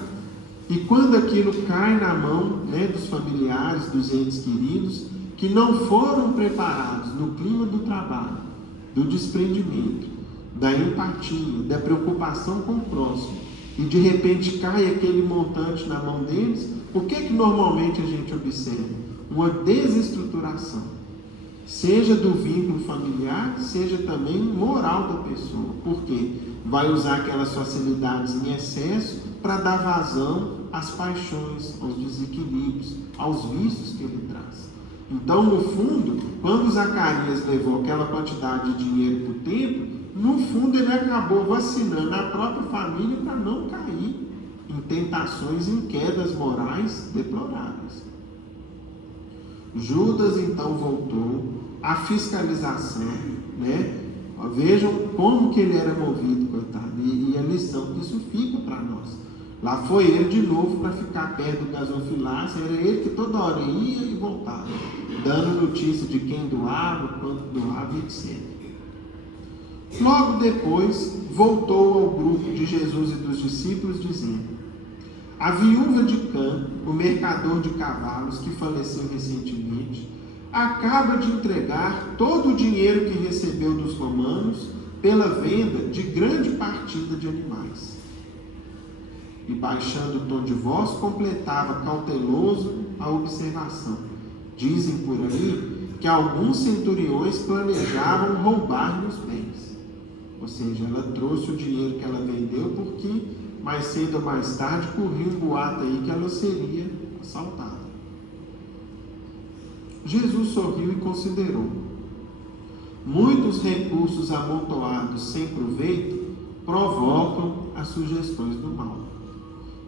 e quando aquilo cai na mão dos familiares, dos entes queridos, que não foram preparados no clima do trabalho, do desprendimento, da empatia, da preocupação com o próximo, e de repente cai aquele montante na mão deles, o que normalmente a gente observa? Uma desestruturação, seja do vínculo familiar, seja também moral da pessoa. Por quê? Vai usar aquelas facilidades em excesso para dar vazão às paixões, aos desequilíbrios, aos vícios que ele traz. Então, no fundo, quando Zacarias levou aquela quantidade de dinheiro para o templo, no fundo ele acabou vacinando a própria família para não cair em tentações, em quedas morais deploráveis. Judas então voltou à fiscalização, Vejam como que ele era movido, coitado, e a lição que isso fica para nós. Lá foi ele de novo para ficar perto do gasofilácio, era ele que toda hora ia e voltava, dando notícia de quem doava, quanto doava, etc. Logo depois, voltou ao grupo de Jesus e dos discípulos, dizendo: a viúva de Cã, o mercador de cavalos que faleceu recentemente, acaba de entregar todo o dinheiro que recebeu dos romanos pela venda de grande partida de animais. E baixando o tom de voz, completava cauteloso a observação. Dizem por aí que alguns centuriões planejavam roubar-lhe os bens. Ou seja, ela trouxe o dinheiro que ela vendeu porque mais cedo ou mais tarde corria um boato aí que ela seria assaltada. Jesus sorriu e considerou. Muitos recursos amontoados sem proveito provocam as sugestões do mal.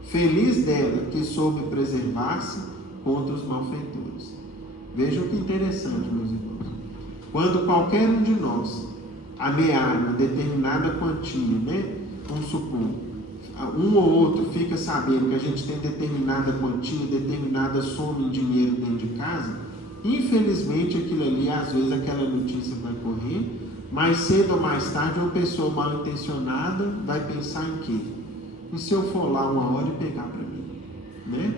Feliz dela que soube preservar-se contra os malfeitores. Vejam que interessante, meus irmãos. Quando qualquer um de nós ameaça uma determinada quantia, vamos supor, um ou outro fica sabendo que a gente tem determinada quantia, determinada soma em dinheiro dentro de casa, infelizmente aquilo ali, às vezes aquela notícia vai correr, mais cedo ou mais tarde uma pessoa mal intencionada vai pensar em quê? E se eu for lá uma hora e pegar para mim?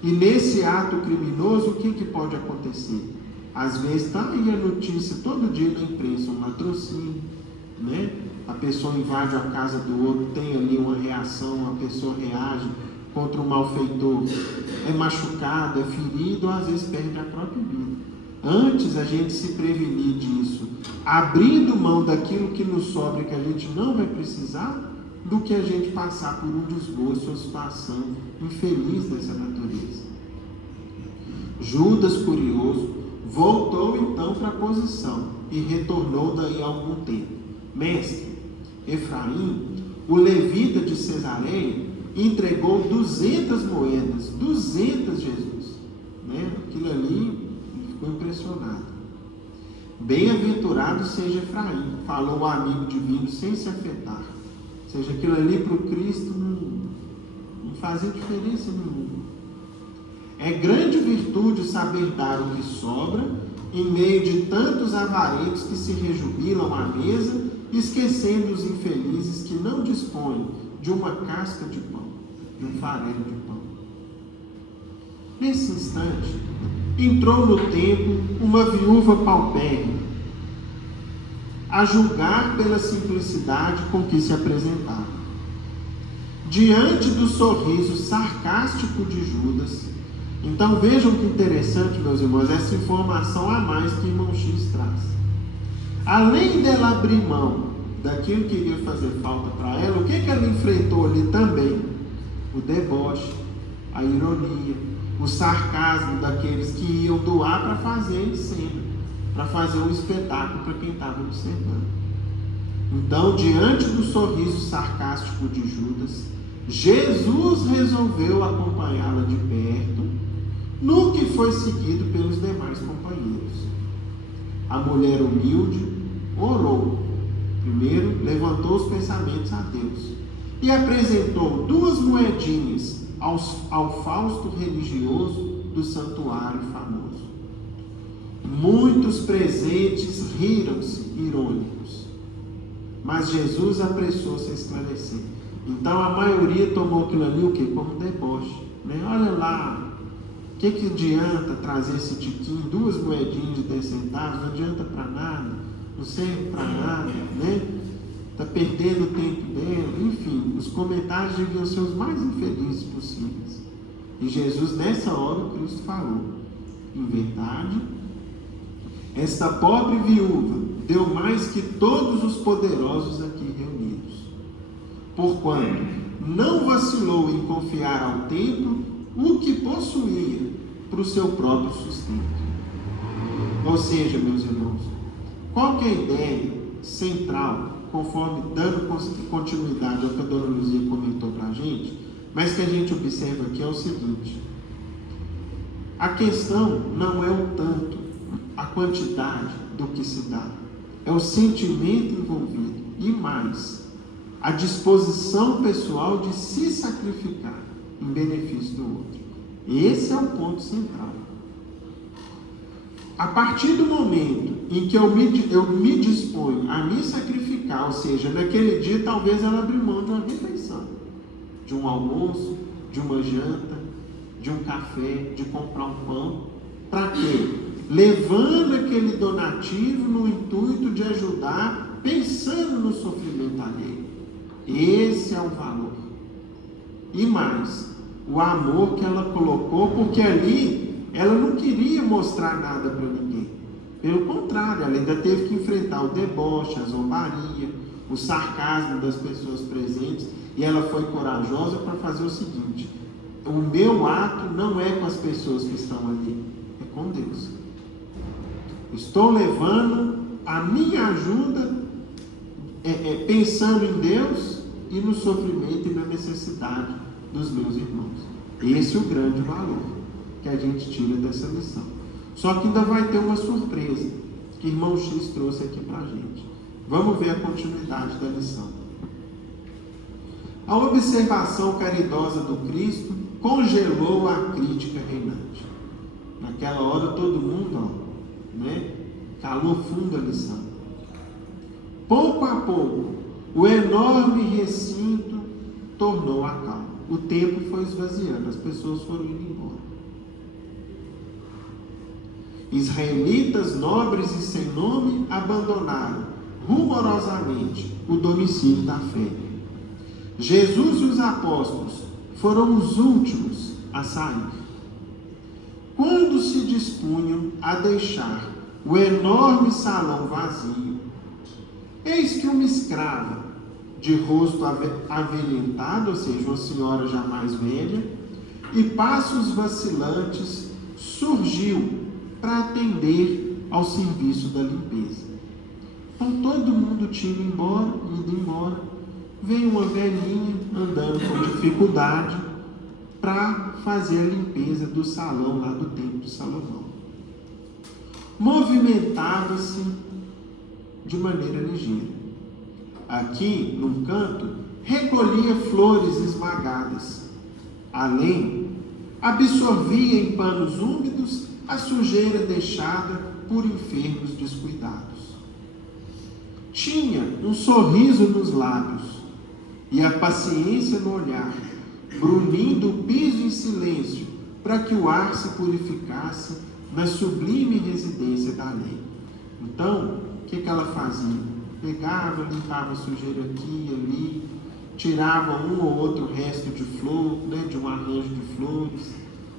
E nesse ato criminoso, o que pode acontecer? Às vezes está aí a notícia todo dia na imprensa, um latrocínio, A pessoa invade a casa do outro, tem ali uma reação, a pessoa reage contra o malfeitor, é machucado, é ferido, ou às vezes perde a própria vida. Antes a gente se prevenir disso, abrindo mão daquilo que nos sobra e que a gente não vai precisar, do que a gente passar por um desgosto ou situação infeliz dessa natureza. Judas, curioso, voltou então para a posição e retornou daí a algum tempo. Mestre, Efraim, o levita de Cesareia, entregou 200 moedas, 200 Jesus. Aquilo ali, ele ficou impressionado. Bem-aventurado seja Efraim, falou o amigo divino sem se afetar. Ou seja, aquilo ali para o Cristo não fazia diferença nenhuma. É grande virtude saber dar o que sobra, em meio de tantos avarentos que se rejubilam à mesa, esquecendo os infelizes que não dispõem de uma casca de pão, de um farelo de pão. Nesse instante, entrou no templo uma viúva paupérrima, a julgar pela simplicidade com que se apresentava. Diante do sorriso sarcástico de Judas, então vejam que interessante, meus irmãos, essa informação a mais que o irmão X traz. Além dela abrir mão daquilo que iria fazer falta para ela, o que ela enfrentou ali também? O deboche, a ironia, o sarcasmo daqueles que iam doar para fazer cena, para fazer um espetáculo para quem estava observando. Então, diante do sorriso sarcástico de Judas, Jesus resolveu acompanhá-la de perto, no que foi seguido pelos demais companheiros. A mulher humilde orou. Primeiro, levantou os pensamentos a Deus e apresentou 2 moedinhas ao fausto religioso do santuário famoso. Muitos presentes riram-se, irônicos, mas Jesus apressou-se a esclarecer. Então a maioria tomou aquilo ali o quê? Como deboche, né? Olha lá, o que adianta trazer esse tiquinho, 2 moedinhas de 10 centavos, não adianta para nada, não serve para nada, né? Está perdendo o tempo dela. Enfim, os comentários deviam ser os mais infelizes possíveis. E Jesus, nessa hora, o Cristo falou: em verdade, esta pobre viúva deu mais que todos os poderosos aqui reunidos, porquanto não vacilou em confiar ao templo o que possuía para o seu próprio sustento. Ou seja, meus irmãos, qual que é a ideia central, conforme dando continuidade ao que a dona Luzia comentou para a gente, mas que a gente observa aqui é o seguinte: a questão não é o tanto, a quantidade do que se dá, é o sentimento envolvido, e mais, a disposição pessoal de se sacrificar em benefício do outro. Esse é o ponto central. A partir do momento em que eu me disponho a me sacrificar, ou seja, naquele dia talvez ela abra mão de uma refeição, de um almoço, de uma janta, de um café, de comprar um pão, para quê? Levando aquele donativo no intuito de ajudar, pensando no sofrimento alheio. Esse é o valor. E mais, o amor que ela colocou, porque ali ela não queria mostrar nada para ninguém. Pelo contrário, ela ainda teve que enfrentar o deboche, a zombaria, o sarcasmo das pessoas presentes, e ela foi corajosa para fazer o seguinte: o meu ato não é com as pessoas que estão ali, é com Deus. Estou levando a minha ajuda, pensando em Deus e no sofrimento e na necessidade dos meus irmãos. Esse é o grande valor que a gente tira dessa lição. Só que ainda vai ter uma surpresa que o irmão X trouxe aqui para a gente. Vamos ver a continuidade da lição. A observação caridosa do Cristo congelou a crítica reinante. Naquela hora todo mundo, calou fundo a lição. Pouco a pouco, o enorme recinto tornou a calma. O templo foi esvaziando, as pessoas foram indo embora. Israelitas nobres e sem nome abandonaram rumorosamente o domicílio da fé. Jesus e os apóstolos foram os últimos a sair. Quando se dispunham a deixar o enorme salão vazio, eis que uma escrava, de rosto avelhentado, ou seja, uma senhora já mais velha, e passos vacilantes, surgiu para atender ao serviço da limpeza. Então todo mundo tinha ido embora, veio uma velhinha andando com dificuldade para fazer a limpeza do salão lá do templo de Salomão. Movimentava-se de maneira ligeira. Aqui, num canto, recolhia flores esmagadas. Além, absorvia em panos úmidos a sujeira deixada por enfermos descuidados. Tinha um sorriso nos lábios e a paciência no olhar, brunindo o piso em silêncio para que o ar se purificasse na sublime residência da lei. Então, o que ela fazia? Pegava, limpava a sujeira aqui e ali, tirava um ou outro resto de flor, de um arranjo de flores,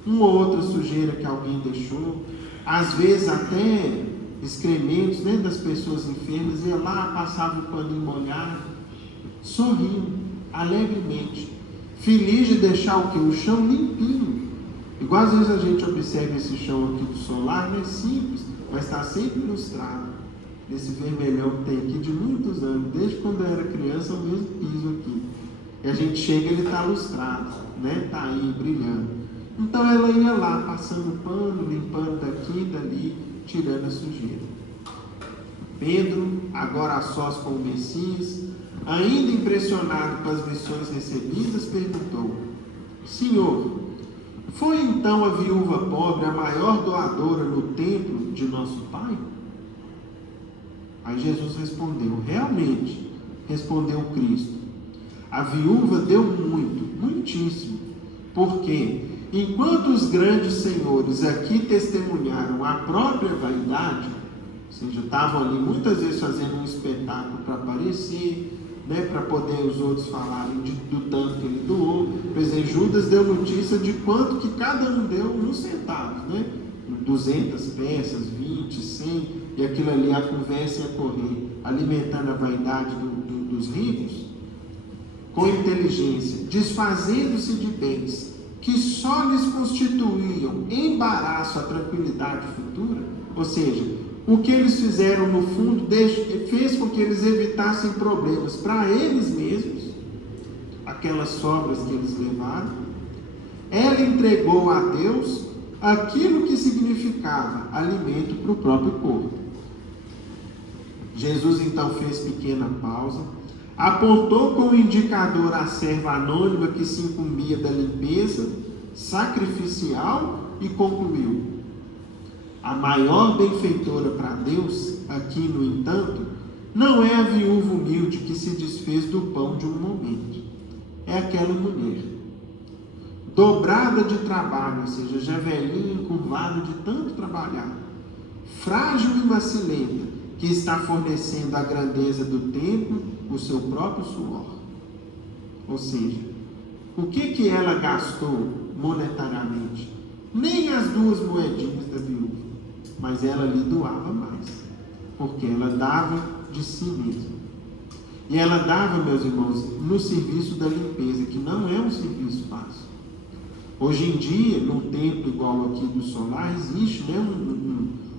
uma ou outra sujeira que alguém deixou, às vezes até excrementos das pessoas enfermas, ia lá, passava o paninho molhado, sorrindo, alegremente, feliz de deixar o quê? O chão limpinho. Igual às vezes a gente observa esse chão aqui do solar, não é simples, mas está sempre ilustrado. Esse vermelhão que tem aqui de muitos anos, desde quando eu era criança, é o mesmo piso aqui. E a gente chega e ele está lustrado, está aí brilhando. Então ela ia lá, passando pano, limpando daqui e dali, tirando a sujeira. Pedro, agora a sós com o Messias, ainda impressionado com as lições recebidas, perguntou: Senhor, foi então a viúva pobre a maior doadora no templo de nosso Pai? Aí Jesus respondeu: realmente, respondeu Cristo, a viúva deu muito, muitíssimo, porque enquanto os grandes senhores aqui testemunharam a própria vaidade, ou seja, estavam ali muitas vezes fazendo um espetáculo para aparecer, para poder os outros falarem do tanto que ele doou. Por exemplo, Judas deu notícia de quanto que cada um deu nos centavos, 200 peças, 20, 100, e aquilo ali, a conversa ia correr, alimentando a vaidade dos ricos, com inteligência, desfazendo-se de bens que só lhes constituíam embaraço à tranquilidade futura. Ou seja, o que eles fizeram no fundo fez com que eles evitassem problemas para eles mesmos, aquelas sobras que eles levaram. Ela entregou a Deus aquilo que significava alimento para o próprio corpo. Jesus então fez pequena pausa, apontou com o indicador a serva anônima que se incumbia da limpeza sacrificial e concluiu: a maior benfeitora para Deus, aqui no entanto, não é a viúva humilde que se desfez do pão de um momento, é aquela mulher, dobrada de trabalho, ou seja, já velhinha, encurvada de tanto trabalhar, frágil e macilenta, que está fornecendo à grandeza do templo o seu próprio suor. Ou seja, o que ela gastou monetariamente? Nem as 2 moedinhas da viúva, mas ela lhe doava mais, porque ela dava de si mesma. E ela dava, meus irmãos, no serviço da limpeza, que não é um serviço fácil. Hoje em dia, num templo igual aqui do solar, existe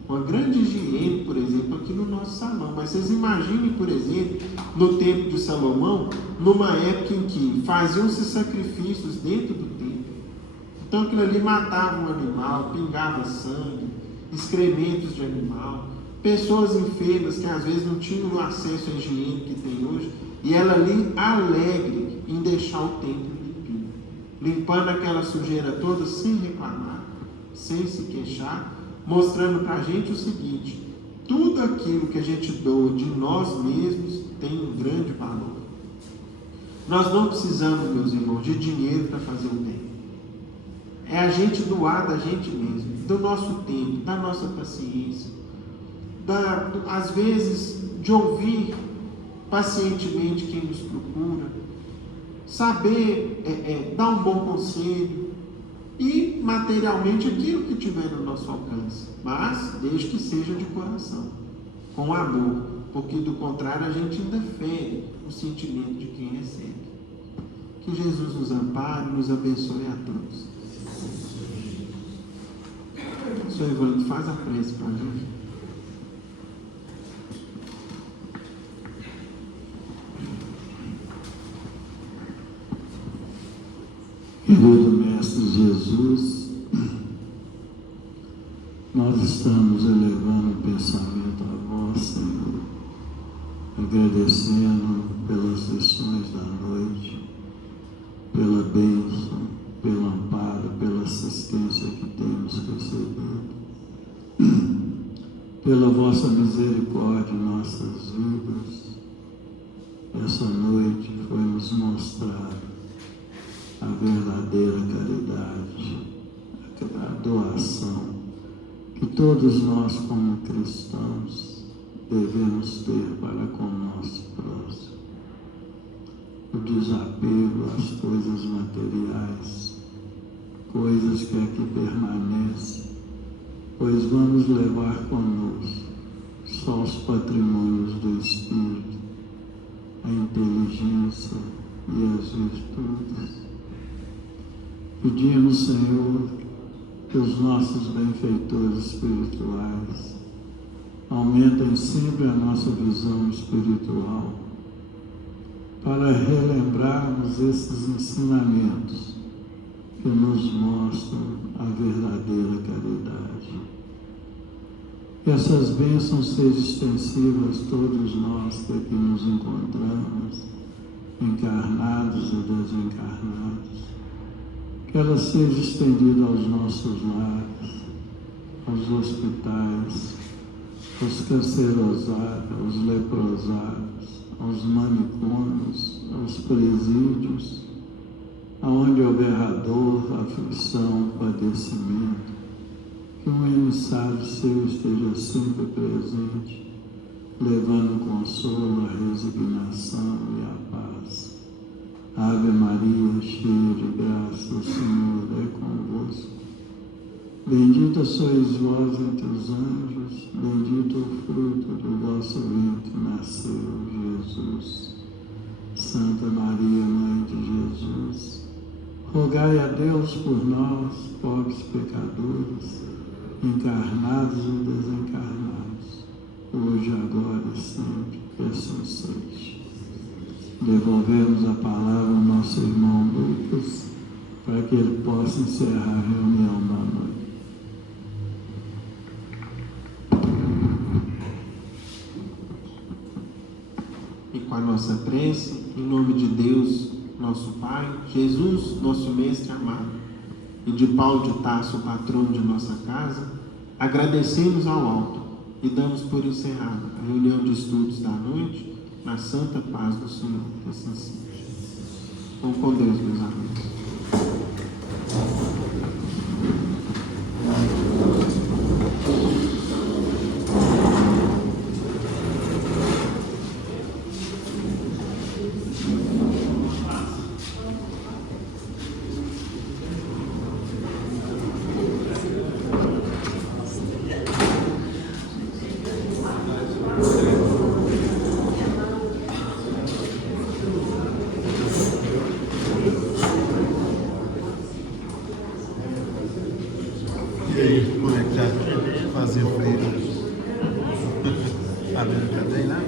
uma grande higiene, por exemplo, aqui no nosso salão. Mas vocês imaginem, por exemplo, no templo de Salomão, numa época em que faziam-se sacrifícios dentro do templo. Então aquilo ali matava um animal, pingava sangue, excrementos de animal, pessoas enfermas que às vezes não tinham o acesso à higiene que tem hoje, e ela ali alegre em deixar o templo limpinho, limpando aquela sujeira toda sem reclamar, sem se queixar, mostrando para a gente o seguinte: tudo aquilo que a gente doa de nós mesmos tem um grande valor. Nós não precisamos, meus irmãos, de dinheiro para fazer o bem. É a gente doar da gente mesmo, do nosso tempo, da nossa paciência, às vezes de ouvir pacientemente quem nos procura, saber dar um bom conselho, e materialmente aquilo que tiver no nosso alcance, mas desde que seja de coração, com amor, porque do contrário a gente ainda fere o sentimento de quem recebe. Que Jesus nos ampare e nos abençoe a todos. Senhor Evandro, faz a prece para a gente. Querido Mestre Jesus, nós estamos elevando o pensamento a vós, Senhor, agradecendo pelas lições da noite, pela bênção, pelo amparo, pela assistência que temos recebido, pela vossa misericórdia em nossas vidas. Essa noite foi-nos mostrada a verdadeira caridade, a doação que todos nós, como cristãos, devemos ter para com o nosso próximo. O desapego às coisas materiais, coisas que aqui permanecem, pois vamos levar conosco só os patrimônios do Espírito, a inteligência e as virtudes. Pedimos, Senhor, que os nossos benfeitores espirituais aumentem sempre a nossa visão espiritual para relembrarmos esses ensinamentos que nos mostram a verdadeira caridade. Que essas bênçãos sejam extensivas a todos nós que aqui nos encontramos, encarnados e desencarnados. Que ela seja estendida aos nossos lares, aos hospitais, aos cancerosados, aos leprosados, aos manicômios, aos presídios, aonde houver dor, aflição, padecimento, que um emissário seu esteja sempre presente, levando consolo, a resignação e a paz. Ave Maria, cheia de graça, o Senhor é convosco. Bendita sois vós entre os anjos, bendito o fruto do vosso ventre nasceu, Jesus. Santa Maria, Mãe de Jesus, rogai a Deus por nós, pobres pecadores, encarnados e desencarnados, hoje, agora e sempre, que assim seja. Devolvemos a palavra ao nosso irmão Lucas, para que ele possa encerrar a reunião da noite. E com a nossa prece, em nome de Deus, nosso Pai, Jesus, nosso Mestre amado, e de Paulo de Tarso, patrão de nossa casa, agradecemos ao alto e damos por encerrada a reunião de estudos da noite, na santa paz do Senhor, que assim seja. Vamos com Deus, meus amigos. E aí, como é que tá? Fazia frio. Tá vendo? Já tem lá?